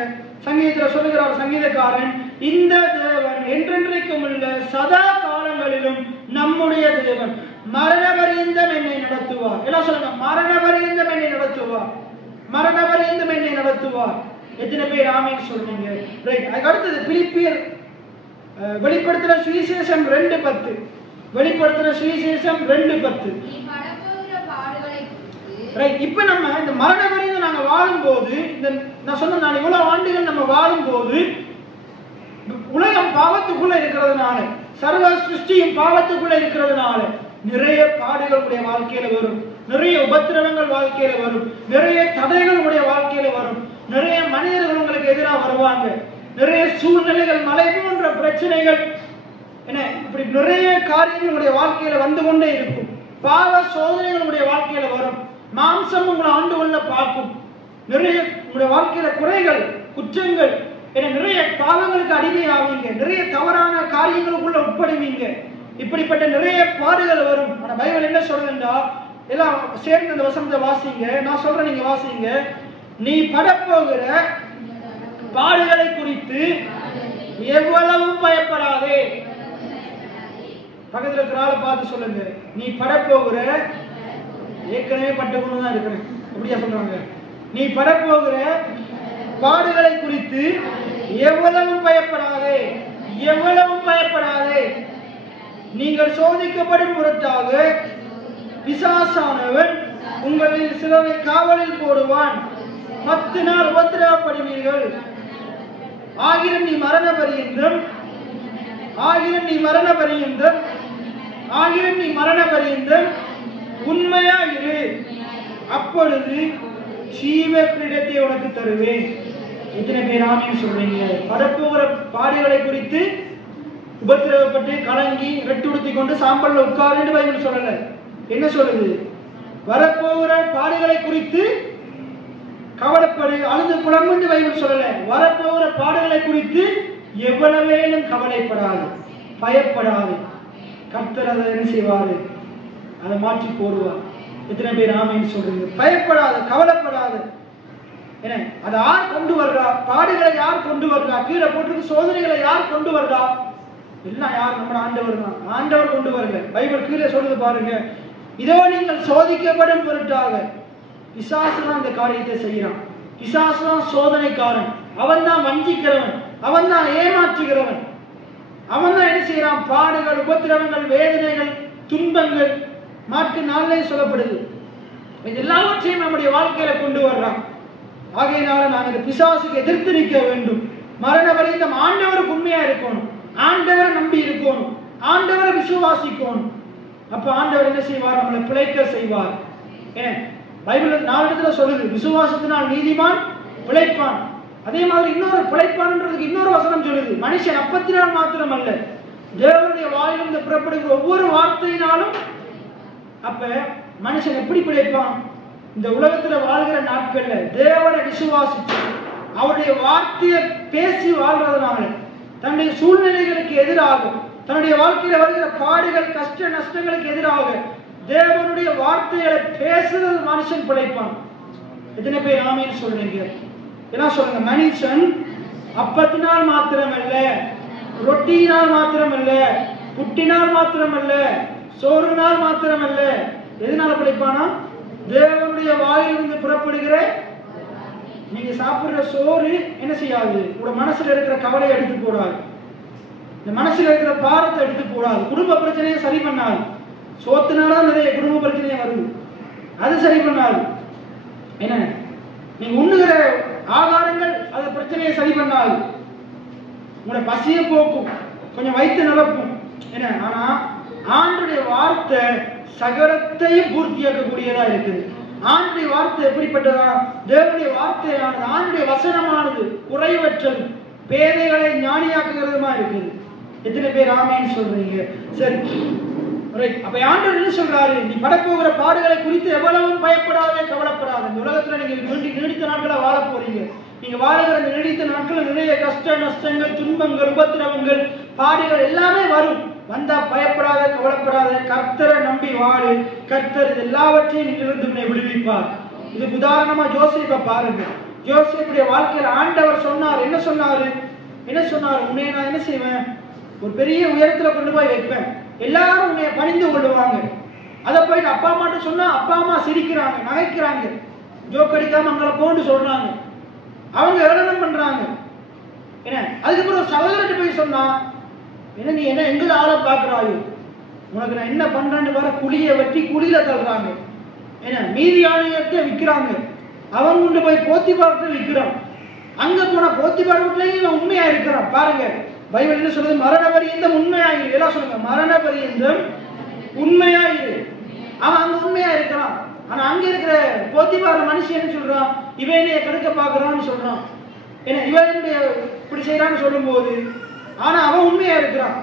சங்கீதத்தில் சொல்லுகிறார் சங்கீதக்காரன், இந்த தேவன் என்றென்றைக்கும் உள்ள சதா காலங்களிலும் நம்முடைய தேவன், மரண பரியந்தம் என்னை நடத்துவார். எல்லாம் சொல்லுங்க, மரண பரியந்தம் என்னை நடத்துவார், மரண பரியந்தம் என்னை நடத்துவார். எத்தனை பேர் ஆமேன்னு சொல்றீங்க? ரைட். அதுக்கு அடுத்தது பிலிப்பியர் வெளிப்படுத்துற சுவிசேஷம் 2:10. வெளிப்படுத்துற சுவிசேஷம் 2:10. ரைட். இப்ப நம்ம இந்த மரண வரையும் நாங்க வாழும்போது, இந்த நான் சொன்ன நான் இவ்வளவு ஆண்டுகள் நம்ம வாழும்போது, உலகம் பாவத்துக்குள்ள இருக்கிறதுனால, சர்வ சிருஷ்டியும் பாவத்துக்குள்ள இருக்கிறதுனால நிறைய பாடுகள் உடைய வாழ்க்கையில வரும், நிறைய உபத்திரவங்கள் வாழ்க்கையில வரும், நிறைய தடைகள் உடைய வாழ்க்கையில வரும், நிறைய மனிதர்கள் உங்களுக்கு எதிராக வருவாங்க, நிறைய சூழ்நிலைகள், மலை போன்ற பிரச்சனைகள், என்ன இப்படி நிறைய காரியங்கள் உடைய வாழ்க்கையில வந்து கொண்டே இருக்கும். பாவ சோதனைகள் உடைய வாழ்க்கையில வரும், மாம்சம் உங்களை ஆண்டு கொள்ள பார்க்கும், நிறைய உங்களுடைய வாழ்க்கையில குறைகள், குற்றங்கள், என நிறைய பாவங்களுக்கு அடிமையாவீங்க, நிறைய தவறான காரியங்களுக்குள்ள உட்படுவீங்க, இப்படிப்பட்ட நிறைய பாடுகள் வரும். ஆனா பைபிள் என்ன சொல்றதுன்னா, எல்லாம் சேர்ந்து அந்த வசனத்தை வாசிங்க, நான் சொல்றேன், நீங்க வாசிங்க. நீ படப்போகிற பாடுகளை குறித்து எவ்வளவும் பயப்படாதே. பக்கத்துல இருக்கிற ஆளை பார்த்து சொல்லுங்க, நீ படப்போகிற, ஏற்கனவே பட்டுக்கொண்டு தான் இருக்கிறேன் அப்படியா சொல்றாங்க, நீ படப்போகிற பாடுகளை குறித்து எவ்வளவும் பயப்படாதே, எவ்வளவும் பயப்படாதே. நீங்கள் சோதிக்கப்படும் பொருட்டாக பிசாசானவன் உங்களில் சிலரை காவலில் போடுவான். 10 நாள் உபத்திரவப்படுவீர்கள். ஆகிலும் நீ மரண பரியந்தம், ஆகிலும் நீ மரண பரியந்தம், ஆகிலும் நீ மரண பரியந்தம் உண்மையா இரு, அப்பொழுது ஜீவ கிரீடத்தை உனக்கு தருவேன். எத்தனை பேர் ஆமீன் சொல்றீங்க? பரப்புகிற பாடுகளை குறித்து உபத்திரவப்பட்டு கலங்கி வெட்டுடுத்தி கொண்டு சாம்பல்ல உட்கார்ந்து பைபிள் சொல்லல. என்ன சொல்லுது? வரப்போகிற பாடுகளை குறித்து கவலைப்படு, அழுது புலம்பு பைபிள் சொல்லல. வரப்போகிற பாடுகளை குறித்து எவ்வளவேனும் கவலைப்படாது, பயப்படாது. கர்த்தர் அதை என்ன செய்வாரு? அதை மாற்றி போடுவார். எத்தனை பேர் ஆமீன் சொல்றீங்க? பயப்படாது, கவலைப்படாது. என்ன, அதை யார் கொண்டு வர்றா? பாடுகளை யார் கொண்டு வர்றா? கீழே போட்டு சோதனைகளை யார் கொண்டு வர்றா? எல்லாம் யார்? நம்ம ஆண்டவர் தான். ஆண்டவர் கொண்டு வரல. பைபிள் கீழே சொல்லுது பாருங்க, இதோ நீங்கள் சோதிக்கப்படும் பொருட்டாக. பிசாசு தான் இந்த காரியத்தை செய்யறான். பிசாசு தான் சோதனைக்காரன். அவன் தான் வஞ்சிக்கிறவன், அவன் தான் ஏமாற்றுகிறவன். அவன் தான் என்ன செய்யறான்? பாடுகள், உபத்திரவங்கள், வேதனைகள், துன்பங்கள் மாற்று நாளே சொல்லப்படுது. இது எல்லாவற்றையும் நம்முடைய வாழ்க்கையில கொண்டு வர்றான். ஆகையினால நாங்கள் பிசாசுக்கு எதிர்த்து நிற்க வேண்டும். மரண வரை இந்த ஆண்டவருக்கு உண்மையா இருக்கணும், ஆண்டவரை நம்பி இருக்கணும், ஆண்டவரை விசுவாசிக்கணும். அப்ப ஆண்டவர் என்ன செய்வார்? நம்மளை பிழைக்க செய்வார். ஏன் பைபிள் 4 இடத்துல சொல்லுது, விசுவாசத்தினால் நீதிமான் பிழைப்பான். அதே மாதிரி இன்னொரு பிழைப்பான்ன்றதுக்கு இன்னொரு வசனம் சொல்லுது, மனுஷன் அப்பத்தினால் மாத்திரம் அல்ல, தேவனுடைய வாயிலிருந்து புறப்படுகிற ஒவ்வொரு வார்த்தையினாலும். அப்ப மனுஷன் எப்படி பிழைப்பான்? இந்த உலகத்துல வாழ்கிற நாட்கள்ல தேவனை விசுவாசிச்சு அவருடைய வார்த்தையை பேசி வாழ்றதுனால, தன்னுடைய சூழ்நிலைகளுக்கு எதிராக, தன்னுடைய வாழ்க்கையில வருகிற பாடுகள், கஷ்ட நஷ்டங்களுக்கு எதிராக தேவனுடைய வார்த்தைகளை பேசுறது மனுஷன் பிழைப்பான். எத்தனை பேர் ஆமீன் சொல்றீங்க? என்ன சொல்லுங்க? மனுஷன் அப்பத்தினால் மாத்திரமல்ல, ரொட்டியினால் மாத்திரமல்ல, புட்டினால் மாத்திரமல்ல, சோறுனால் மாத்திரமல்ல, எதனால பிழைப்பானா? தேவனுடைய வாயிலிருந்து புறப்படுகிற. நீங்க சாப்பிடுற சோறு என்ன செய்யாது? உங்க மனசுல இருக்கிற கவலையை எடுத்து போடாது, இந்த மனசுல இருக்கிற பாரத்தை எடுத்து போடாது, குடும்ப பிரச்சனையை சரி பண்ணாது. சோத்துனால நிறைய குடும்ப பிரச்சனையே வருது, அது சரி பண்ணாது. என்ன, நீங்க உண்ணுகிற ஆகாரங்கள் அது பிரச்சனையை சரி பண்ணாது. உங்களோட பசியை போக்கும், கொஞ்சம் வயிற்று நிரப்பும். என்ன, ஆனா ஆண்டுடைய வார்த்தை சகலத்தையும் பூர்த்தியாக்கக்கூடியதா இருக்குது. ஆண்டுடைய வார்த்தை எப்படிப்பட்டதா? தேவனுடைய வார்த்தையானது, ஆண்டுடைய வசனமானது குறைவற்றது, பேதைகளை ஞானியாக்குகிறதுமா இருக்குது. எத்தனை பேர் ஆமீன் சொல்றீங்க? சரி, அப்ப ஆண்டவர் என்ன சொல்றாரு? நீ படப்போகிற பாடுகளை குறித்து எவ்வளவும் பயப்படாதே, கவலைப்படாத. இந்த உலகத்துல நீங்க நீடித்த நாட்கள வாழ போறீங்க. நீங்க வாழுகிற இந்த நீடித்த நாட்கள் நிறைய கஷ்ட நஷ்டங்கள், துன்பங்கள், உபத்திரவங்கள், பாடுகள் எல்லாமே வரும். வந்தா பயப்படாத, கவலைப்படாத, கர்த்தரை நம்பி வாழு. கர்த்தர் எல்லாவற்றையும் இருந்து உன்னை விடுவிப்பார். இதுக்கு உதாரணமா ஜோசேப்பை பாருங்க. ஜோசேப்புடைய வாழ்க்கையில ஆண்டவர் சொன்னார். என்ன சொன்னாரு? என்ன சொன்னார்? உன்னை நான் என்ன செய்வேன்? ஒரு பெரிய உயரத்துல கொண்டு போய் வைப்பேன், எல்லாரும் உன்னை பணிந்து கொள்ளுவாங்க. அதை போயிட்டு அப்பா அம்மாட்ட சொன்னா அப்பா அம்மா சிரிக்கிறாங்க, நகைக்கிறாங்க, ஜோக்கடிக்காம அங்கே போன்னு சொல்றாங்க, அவங்க ஏளனம் பண்றாங்க. என்ன, அதுக்கப்புறம் சகோதரர்கிட்ட போய் சொன்னா, என்ன நீ என்ன எங்க ஆளை பாக்குறாயோ, உனக்கு நான் என்ன பண்றேன்னு வர குழியை வெட்டி குழியில தள்ளுறாங்க. என்ன, மீதி ஆணையத்தை விற்கிறாங்க. அவன் கொண்டு போய் போத்திபார்ட்ட விற்கிறான். அங்க போன போத்திபார் வீட்லயும் இவன் உண்மையா இருக்கிறான். பாருங்க, பைபிள் என்ன சொல்றது? மரண பரியந்தம் உண்மையாயிரு. எல்லாம் சொல்லுங்க, மரண பரியந்தம் உண்மையாயிரு. அவன் அங்க உண்மையா இருக்கிறான். ஆனா அங்க இருக்கிற போத்திபார் மனுஷன் என்ன சொல்றான்? இவன் என்னைய கெடுக்க பாக்குறான்னு சொல்றான். ஏன்னா இவன் இப்படி செய்யறான்னு சொல்லும் போது, ஆனா அவன் உண்மையா இருக்கிறான்.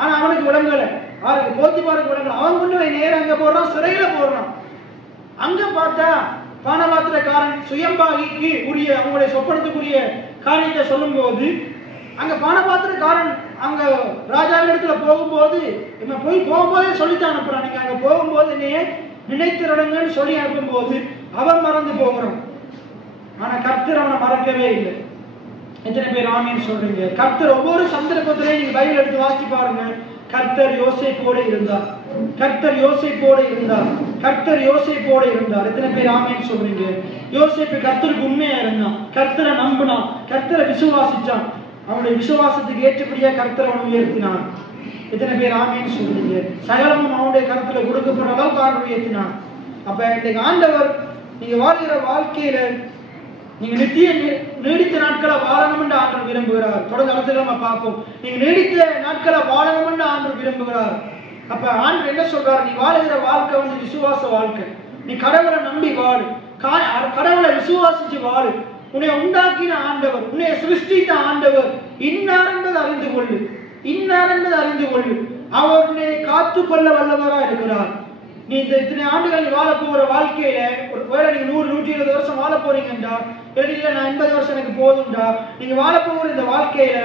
ஆனா அவனுக்கு விளங்கல, அவருக்கு போத்திபாருக்கு விளங்கல. அவன் கொண்டு போய் நேரம் அங்க போடுறான், சிறையில போடுறான். அங்க பார்த்தா பானபாத்திரக்காரன் சுயம்பாகிக்கு உரிய அவங்களுடைய சொப்பனத்துக்குரிய காரியத்தை சொல்லும் போது அங்க பானபாத்திரக்காரன் அங்க ராஜாவின் இடத்துல போகும்போது இவன் போகும்போதே சொல்லித்தான் அனுப்புறான், நீங்க அங்க போகும்போது என்னையே நினைத்திருடங்கன்னு சொல்லி அனுப்பும்போது அவன் மறந்து போகிறான். ஆனா கர்த்தர் அவனை மறக்கவே இல்லை. எத்தனை பேர் ஆமீன் சொல்றீங்க? கர்த்தர் ஒவ்வொரு சந்தர்ப்பத்திலையும் நீங்க பைபிள் எடுத்து வாசிச்சு பாருங்க. கர்த்தர் யோசேப்போடு இருந்தார், கர்த்தர் யோசேப்போடு இருந்தார், கர்த்தர் யோசேப்போடு இருந்தார். எத்தனை பேர் ஆமீன் சொல்றீங்க? யோசேப்பு கர்த்தருக்கு உண்மையா இருந்தான், கர்த்தரை நம்பினான், கர்த்தரை விசுவாசிச்சான். அவனுடைய விசுவாசத்துக்கு ஏற்றபடியா கர்த்தர் அவனை உயர்த்தினான். எத்தனை பேர் ஆமீன் சொல்றீங்க? சகலமும் அவனுடைய கருத்துல கொடுக்கப்படுற அளவுக்கு ஆண்டவர் உயர்த்தினான். அப்ப இன்னைக்கு ஆண்டவர் நீங்க வாழ்கிற வாழ்க்கையில நீங்க நித்திய நீடித்த நாட்களை வாழணும் என்று ஆண்டவர் விரும்புகிறார். தொடர்ந்து அடுத்த நம்ம பார்ப்போம். நீங்க நீடித்த நாட்களை வாழணும் என்று ஆண்டவர் விரும்புகிறார். அப்ப ஆண்டவர் என்ன சொல்றாரு? நீ வாழுகிற வாழ்க்கை வந்து விசுவாச வாழ்க்கை. நீ கடவுளை நம்பி வாழு, கடவுளை விசுவாசிச்சு வாழு. உன்னை உண்டாக்கின ஆண்டவர், உன்னை சிருஷ்டித்த ஆண்டவர் இன்னார் என்பது அறிந்து கொள்ளு, இன்னார் என்பது அறிந்து கொள்ளு. அவர் உன்னை காத்து கொள்ள வல்லவரா இருக்கிறார். நீ இந்த இத்தனை ஆண்டுகள் நீ வாழ போகிற வாழ்க்கையில ஒரு வேளை நீங்க 100-120 வருஷம் வாழ போறீங்கன்றா, இல்லை நான் 80 வருஷம் எனக்கு போதும்டா, நீங்க வாழ போகிற இந்த வாழ்க்கையில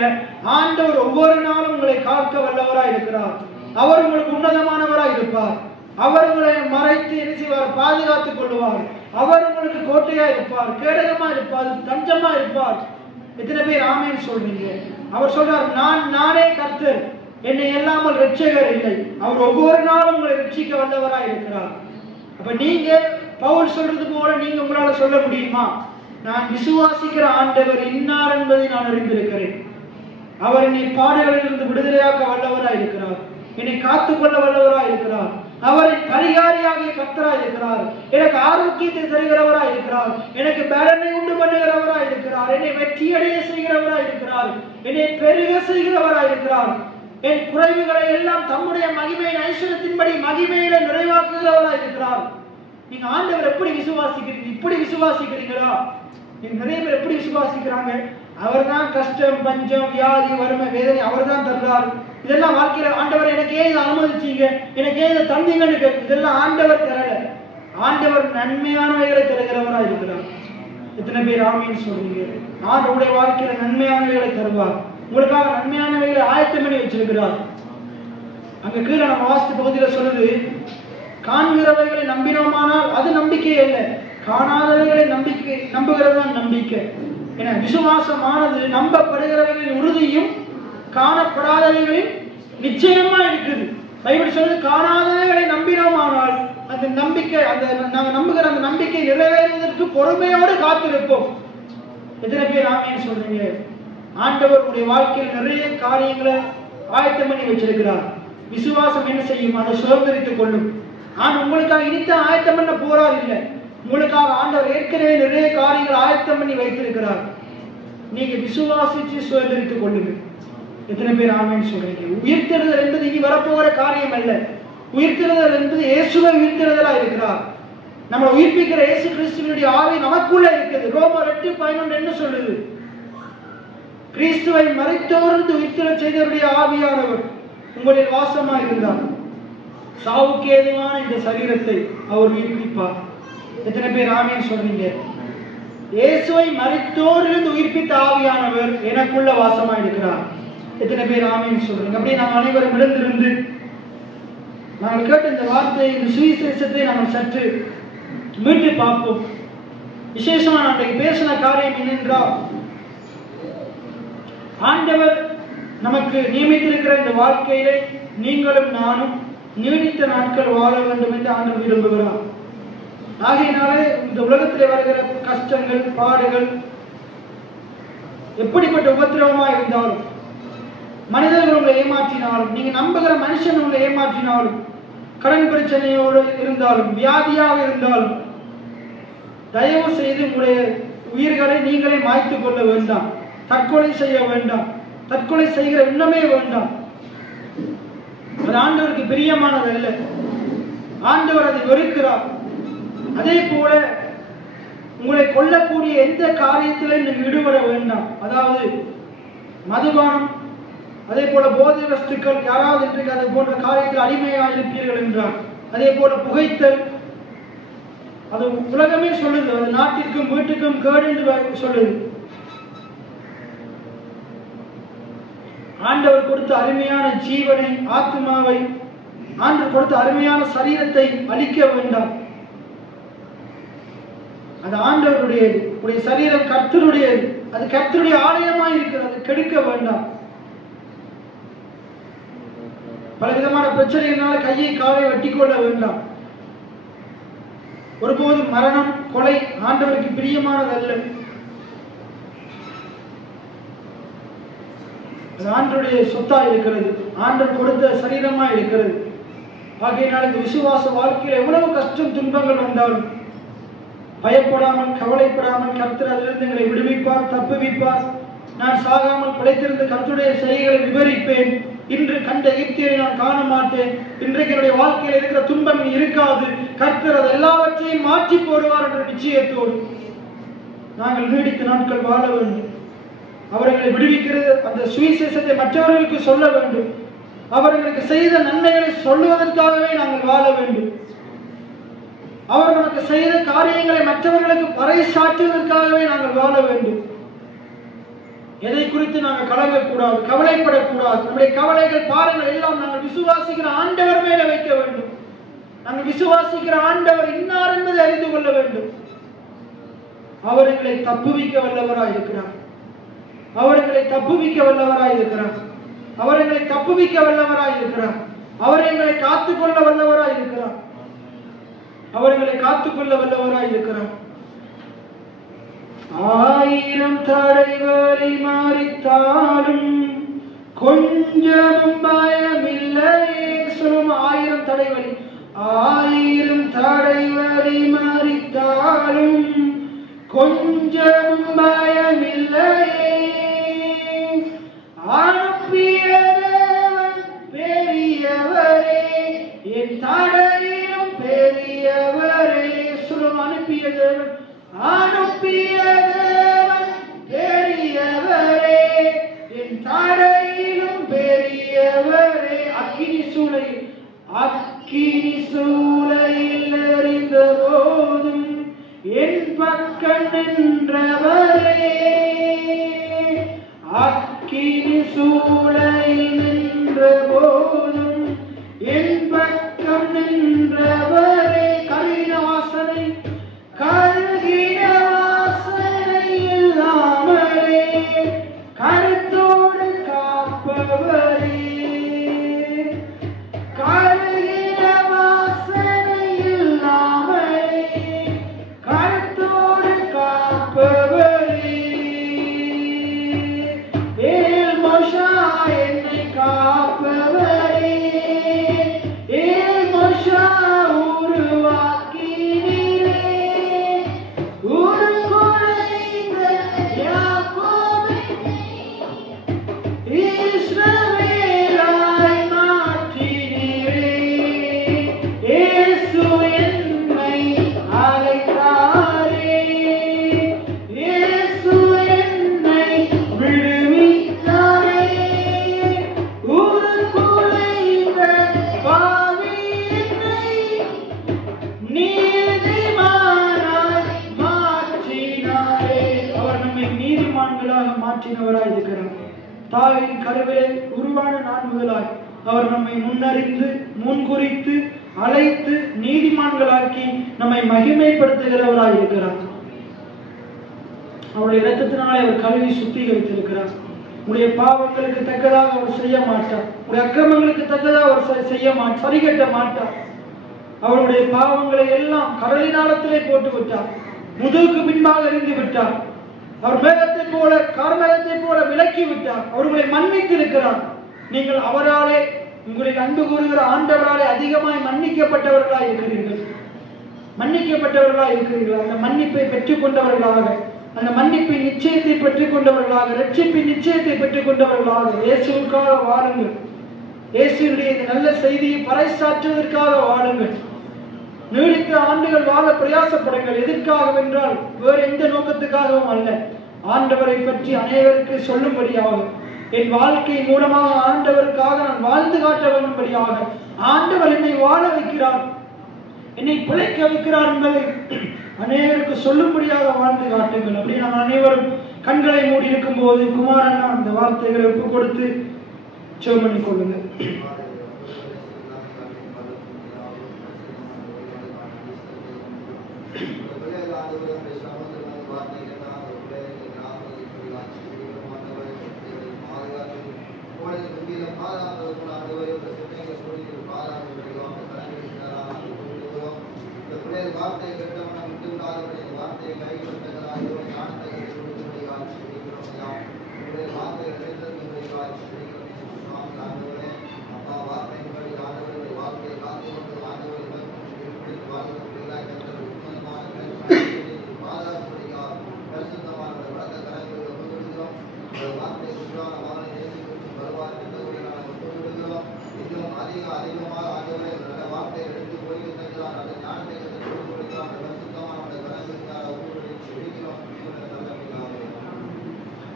ஆண்டவர் ஒவ்வொரு நாளும் உங்களை காக்க வல்லவரா இருக்கிறார். அவர் உங்களுக்கு உன்னதமானவரா இருப்பார். அவர் உங்களை மறைத்து என்ன செய்வார்? பாதுகாத்துக் கொள்வார். அவர் உங்களுக்கு கோட்டையா இருப்பார், கேடகமா இருப்பார், தஞ்சமா இருப்பார். எத்தனை பேர் ஆமேன் சொல்றீங்க? அவர் சொல்றார், நானே கர்த்தர், என்னை இல்லாமல் இரட்சகர் இல்லை. அவர் ஒவ்வொரு நாளும் உங்களை ரட்சிக்க வல்லவராய் இருக்கிறார். அப்ப நீங்க பவுல் சொல்றது போல நீங்க உங்களால சொல்ல முடியுமா? நான் விசுவாசிக்கிற ஆண்டவர் இன்னார் என்பதை நான் அறிந்திருக்கிறேன். அவர் என்னை பாடுகளிலிருந்து விடுதலையாக்க வல்லவராய் இருக்கிறார், என்னை காத்துக்கொள்ள வல்லவராய் இருக்கிறார். அவரின் பரிகாரியாகிய கர்த்தராய் இருக்கிறார். எனக்கு ஆரோக்கியத்தை தருகிறவராய் இருக்கிறார், எனக்கு பலனை உண்டு பண்ணுகிறவராய் இருக்கிறார், என்னை வெற்றியடைய செய்கிறவராய் இருக்கிறார், என்னை பெருக செய்கிறவராய் இருக்கிறார். என் குறைவுகளை எல்லாம் தம்முடைய மகிமையின் ஐஸ்வர்யத்தின்படி மகிமையில நிறைவாக்குகிறவராய் இருக்கிறார். நீங்க ஆண்டவர் எப்படி விசுவாசிக்கிறீங்க? இப்படி விசுவாசிக்கிறீங்களா? நீங்க நிறைய பேர் எப்படி விசுவாசிக்கிறாங்க? அவர் தான் கஷ்டம், பஞ்சம், வியாதி, வறுமை, வேதனை அவர் தான் தருகிறார். இதெல்லாம் வாழ்க்கையில ஆண்டவர் எனக்கு ஏன் இதை அனுமதிச்சீங்க, எனக்கு ஏன் இதை தந்தீங்கன்னு கேட்கும். இதெல்லாம் ஆண்டவர் தரல. ஆண்டவர் நன்மையானவைகளை தருகிறவராய் இருக்கிறார். எத்தனை பேர் ஆமீன் சொல்றீங்க? ஆண்டவருடைய வாழ்க்கையில நன்மையானவைகளை தருவார். உங்களுக்காக நன்மையானவைகளை ஆயத்தம் பண்ணி வச்சிருக்கிறார். அங்க கீழே நம்ம வாசித்த பகுதியில சொல்லுது, காண்கிறவைகளை நம்பினோமானால் அது நம்பிக்கை அல்ல, காணாதவைகளை நம்புகிறது தான் நம்பிக்கை. என விசுவாசமானது நம்பப்படுகிறவைகளின் உறுதியும் காணப்படாதவைகளின் நிச்சயமா இருக்குது. பைபிள் சொல்லுது, காணாதவைகளை நம்பினோமானால் அந்த நம்பிக்கை, அந்த நாங்க நம்புகிற அந்த நம்பிக்கை நிறைவேறுவதற்கு பொறுமையோடு காத்திருப்போம். எத்தனை பேர் ஆமீன் சொல்றீங்க? ஆண்டவர் உடைய வாழ்க்கையில் நிறைய காரியங்களை ஆயத்தம் பண்ணி வச்சிருக்கிறார். விசுவாசம் என்ன செய்யும்? அதை சுதந்திரித்துக் கொள்ளும். ஆனா உங்களுக்காக இனித்தான் ஆயத்தம் பண்ண போறார் இல்லை, உங்களுக்காக ஆண்டவர் ஏற்கனவே நிறைய காரியங்கள் ஆயத்தம் பண்ணி வைத்திருக்கிறார். நீங்க விசுவாசிச்சு சுதந்திரித்துக் கொள்ளுங்க. எத்தனை பேர் ஆமீன் சொல்றீங்க? உயிர்த்தெழுதல் என்பது இனி வரப்போகிற காரியம் அல்ல. உயிர்த்தெழுதல் என்பது இயேசுவை உயிர்த்தெழுதலா இருக்கிறார். நம்ம உயிர்ப்பிக்கிற இயேசு கிறிஸ்துவினுடைய ஆவி நமக்குள்ள இருக்குது. ரோமர் 8:11 என்ன சொல்லுது? கிறிஸ்துவை மரித்தோரிலிருந்து உயிர்த்தெழச் செய்தவருடைய ஆவியானவர் உங்களில் வாசமா இருந்தார். சாவுக்கு ஏதுவான இந்த சரீரத்தை அவர் உயிர்ப்பிப்பார். எத்தனை பேர் ஆமீன் சொல்றீங்க? இயேசுவை மரித்தோரிலிருந்து உயிர்ப்பித்த ஆவியானவர் எனக்குள்ள வாசமா இருக்கிறார். எத்தனை பேர் ஆமீன் சொல்றீங்க? அப்படியே நாம் அனைவரும் எழுந்திருந்து நாங்கள் கேட்ட இந்த வார்த்தை, இந்த சுவிசேஷத்தை நாங்கள் சற்று மீட்டு பார்ப்போம். விசேஷமா நான் பேசின காரியம் என்னென்றால், ஆண்டவர் நமக்கு நியமித்திருக்கிற இந்த வாழ்க்கையில நீங்களும் நானும் நீடித்த நாட்கள் வாழ வேண்டும் என்று ஆண்டவர் விரும்புகிறார். ஆகையினாலே இந்த உலகத்தில் வருகிற கஷ்டங்கள், பாடுகள், எப்படிப்பட்ட உபத்திரவமா இருந்தாலும், மனிதர்கள் உங்களை ஏமாற்றினாலும், நீங்க நம்புகிற மனுஷன் உங்களை ஏமாற்றினாலும், கடன் பிரச்சனையோடு இருந்தாலும், வியாதியாக இருந்தாலும், தயவு செய்து உங்களுடைய உயிர்களை நீங்களே மாய்த்துக் கொள்ள வேண்டாம். தற்கொலை செய்ய வேண்டாம். தற்கொலை செய்கிற எண்ணமே வேண்டாம். அது ஆண்டவருக்கு பிரியமானது அல்ல. ஆண்டவர் அதை வெறுக்கிறார். அதே போல உங்களை கொல்லக்கூடிய எந்த காரியத்திலும் நீங்கள் ஈடுபட வேண்டாம். அதாவது மதுபானம், அதே போல போதை வஸ்துக்கள், யாராவது இன்றைக்கு அது போன்ற காரியத்தில் அடிமையாக இருப்பீர்கள் என்றார். அதே போல புகைத்தல், அது உலகமே சொல்லுது, அது நாட்டிற்கும் வீட்டுக்கும் கேடு என்று சொல்லுது. ஆண்டவர் கொடுத்த அருமையான ஜீவனை, ஆத்மாவை, ஆண்டவர் கொடுத்த அருமையான சரீரத்தை அழிக்க வேண்டாம். அது ஆண்டவருடையது. உடைய சரீரம் கர்த்தருடையது. அது கர்த்தருடைய ஆலயமாய் இருக்கிறது. அது கெடுக்க வேண்டாம். பலவிதமான பிரச்சனைகளால கையை காலை வெட்டிக்கொள்ள வேண்டாம். ஒருபோதும் மரணம், கொலை ஆண்டவருக்கு பிரியமானதல்ல. அது ஆண்டவருடைய சொத்தா இருக்கிறது. ஆண்டவர் கொடுத்த சரீரமா இருக்கிறது. ஆகையினால் இந்த விசுவாச வாழ்க்கையில் எவ்வளவு கஷ்டம் துன்பங்கள் வந்தாலும் பயப்படாமல், கவலைப்படாமல், கர்த்தர் அதிலிருந்து எங்களை விடுவிப்பார், தப்புவிப்பார். நான் சாகாமல் பிழைத்திருந்த கர்த்தருடைய செய்கைகளை விவரிப்பேன். இன்று கண்ட எகிப்தியரை நான் காண மாட்டேன். இன்றைக்கு என்னுடைய வாழ்க்கையில் இருக்கிற துன்பம் இருக்காது. கர்த்தர் அது எல்லாவற்றையும் மாற்றி போடுவார் என்ற நிச்சயத்தோடு நாங்கள் நீடித்த நாட்கள் வாழ வேண்டும். அவர்களை விடுவிக்கிறது அந்த சுவிசேஷத்தை மற்றவர்களுக்கு சொல்ல வேண்டும். அவர்களுக்கு செய்த நன்மைகளை சொல்லுவதற்காகவே நாங்கள் வாழ வேண்டும். அவர் நமக்கு செய்த காரியங்களை மற்றவர்களுக்கு பறைசாற்றுவதற்காகவே நாங்கள் வாழ வேண்டும். எதை குறித்து நாங்கள் கலங்கக்கூடாது, கவலைப்படக்கூடாது. நம்முடைய கவலைகள், பாருங்கள், எல்லாம் நாங்கள் விசுவாசிக்கிற ஆண்டவர் மேல வைக்க வேண்டும். நாங்கள் விசுவாசிக்கிற ஆண்டவர் இன்னார் என்பதை அறிந்து கொள்ள வேண்டும். அவர் எங்களை தப்புவிக்க வல்லவராய் இருக்கிறார். அவர் எங்களை தப்புவிக்க வல்லவராய் இருக்கிறார். அவர் எங்களை தப்புவிக்க வல்லவராய் இருக்கிறார். அவர் எங்களை காத்துக்கொள்ள வல்லவராய் இருக்கிறார். அவர்களை காத்துக்கொள்ள வல்லவராய் இருக்கிறார். ஆயிரம் தடைகளை மாறித்தாலும் கொஞ்சமும் பயமில்லையே. சொல்லும், ஆயிரம் தடைகளை, ஆயிரம் தடைகளை மாறித்தாலும் கொஞ்சமும் பயமில்லையே. அனுப்பிய தேவன் பெரியவரே, என் தடையிலும் பெரியவரே. சொல்லும், அனுப்பிய தேவன், அனுப்பிய தேவன் பெரியவரே, என் தடையிலும் பெரியவரே. அக்கினி சூளையில், அக்கினி சூளையில் எறிந்த போதும் என் பக்கம் நின்றவரே. அக்கினி சூளையில் நின்ற போதும் என் பக்கம் நின்றவரே. கருகின வாசனை, கருகின வாசனை இல்லாமலே கருத்தோடு காப்பவரே. கருகின வாசனை இல்லாமலே கருத்தோடு காப்பவரே. ஏல் மோஷா என்னை காப்பவரே. ஏல் மோஷா உருவாக்கினீரே. உருக்குலைந்த யாக்கோபை இஸ்ரவேலாய் மாற்றினீரே. இயேசு என்னை அழைத்தாரே. இயேசு என்னை விடுவித்தாரே. உருக்குலைந்த பாவி என்னை நீதிமானாய் மாற்றினாரே. அவர் நம்மை நீதிமான்களாக மாற்றினவராய் இருக்கிறார். தாயின் கருவிலே உருவான நாள் முதலாய் அவர் நம்மை முன்னறிந்து, முன்குறித்து, அழைத்து, நீதிமான்களாக்கி நம்மை மகிமைப்படுத்துகிறவராய் இருக்கிறார். அவருடைய இரத்தத்தினாலே அவர் கழுவி சுத்திகரித்திருக்கிறார். உடைய பாவங்களுக்கு தக்கதாக அவர் செய்ய மாட்டார். உடைய அக்கிரமங்களுக்கு தக்கதாக அவர் செய்ய மாட்டார், சரிகட்ட மாட்டார். அவருடைய பாவங்களை எல்லாம் கடலினாலத்திலே போட்டு விட்டார். முதுகுக்கு பின்பாக எறிந்து விட்டார். அவர் மேகத்தை போல, கார்மேகத்தை போல விலக்கி விட்டார். அவர்களை மன்னித்து இருக்கிறார். நீங்கள் அவராலே, உங்களில் அன்பு கூறுகிற ஆண்டவராலே அதிகமாய் மன்னிக்கப்பட்டவர்களாய் இருக்கிறீர்கள். மன்னிக்கப்பட்டவர்களாய் இருக்கிறீர்கள். அந்த மன்னிப்பை பெற்றுக் கொண்டவர்களாக, அந்த மன்னிப்பின் நிச்சயத்தை பெற்றுக் கொண்டவர்களாக, ரட்சிப்பின் நிச்சயத்தை பெற்றுக் கொண்டவர்களாக இயேசுவுக்காக வாழுங்கள். இயேசுடைய நல்ல செய்தியை பறைசாற்றுவதற்காக வாழுங்கள். நீடித்த ஆண்டுகள் வாழ பிரயாசப்படுங்கள். எதற்காக என்றால் வேறு எந்த நோக்கத்துக்காகவும் அல்ல, ஆண்டவரை பற்றி அனைவருக்கு சொல்லும்படியாக, என் வாழ்க்கை மூலமாக ஆண்டவருக்காக நான் வாழ்ந்து காட்ட வேண்டும்படியாக ஆண்டவர் என்னை வாழ வைக்கிறார், என்னை பிழைக்க வைக்கிறார் என்பதை அனைவருக்கு சொல்லும்படியாக வாழ்ந்து காட்டுங்கள். அப்படி நாம் அனைவரும் கண்களை மூடி இருக்கும் போது குமாரன் அந்த வார்த்தைகளை ஒப்புக் கொடுத்து ஜெபம் பண்ணி கொள்ளுங்க.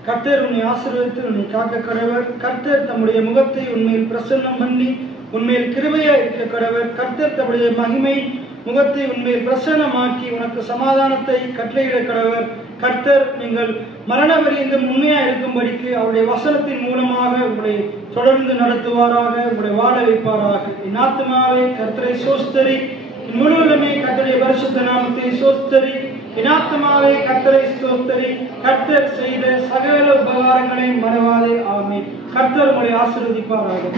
கர்த்தர் உன்னை ஆசீர்வதித்து உன்னை காக்க கடவர். கர்த்தர் தம்முடைய முகத்தை உன்மேல் பிரசன்னம் பண்ணி உன்மேல் கிருபையாய் இருக்க கடவர். கர்த்தர் தம்முடைய மகிமை முகத்தை உன்மேல் பிரசன்னமாக்கி உனக்கு சமாதானத்தை கட்டளையிட கடவர். கர்த்தர் நீங்கள் மரண பரியந்தம் உண்மையா இருக்கும்படிக்கு அவருடைய வசனத்தின் மூலமாக உங்களை தொடர்ந்து நடத்துவாராக, உங்களை வாழ வைப்பாராக. என் ஆத்துமாவே கர்த்தரை சோஸ்தரி, என் முழுவதுமே கர்த்தருடைய பரிசுத்த நாமத்தை சோஸ்தரி. என் ஆத்துமாவே கர்த்தரை ஸ்தோத்திரி. கர்த்தர் செய்த சகல உபகாரங்களை மறவாதே. ஆமென். கர்த்தர் உங்களை ஆசீர்வதிப்பாராக.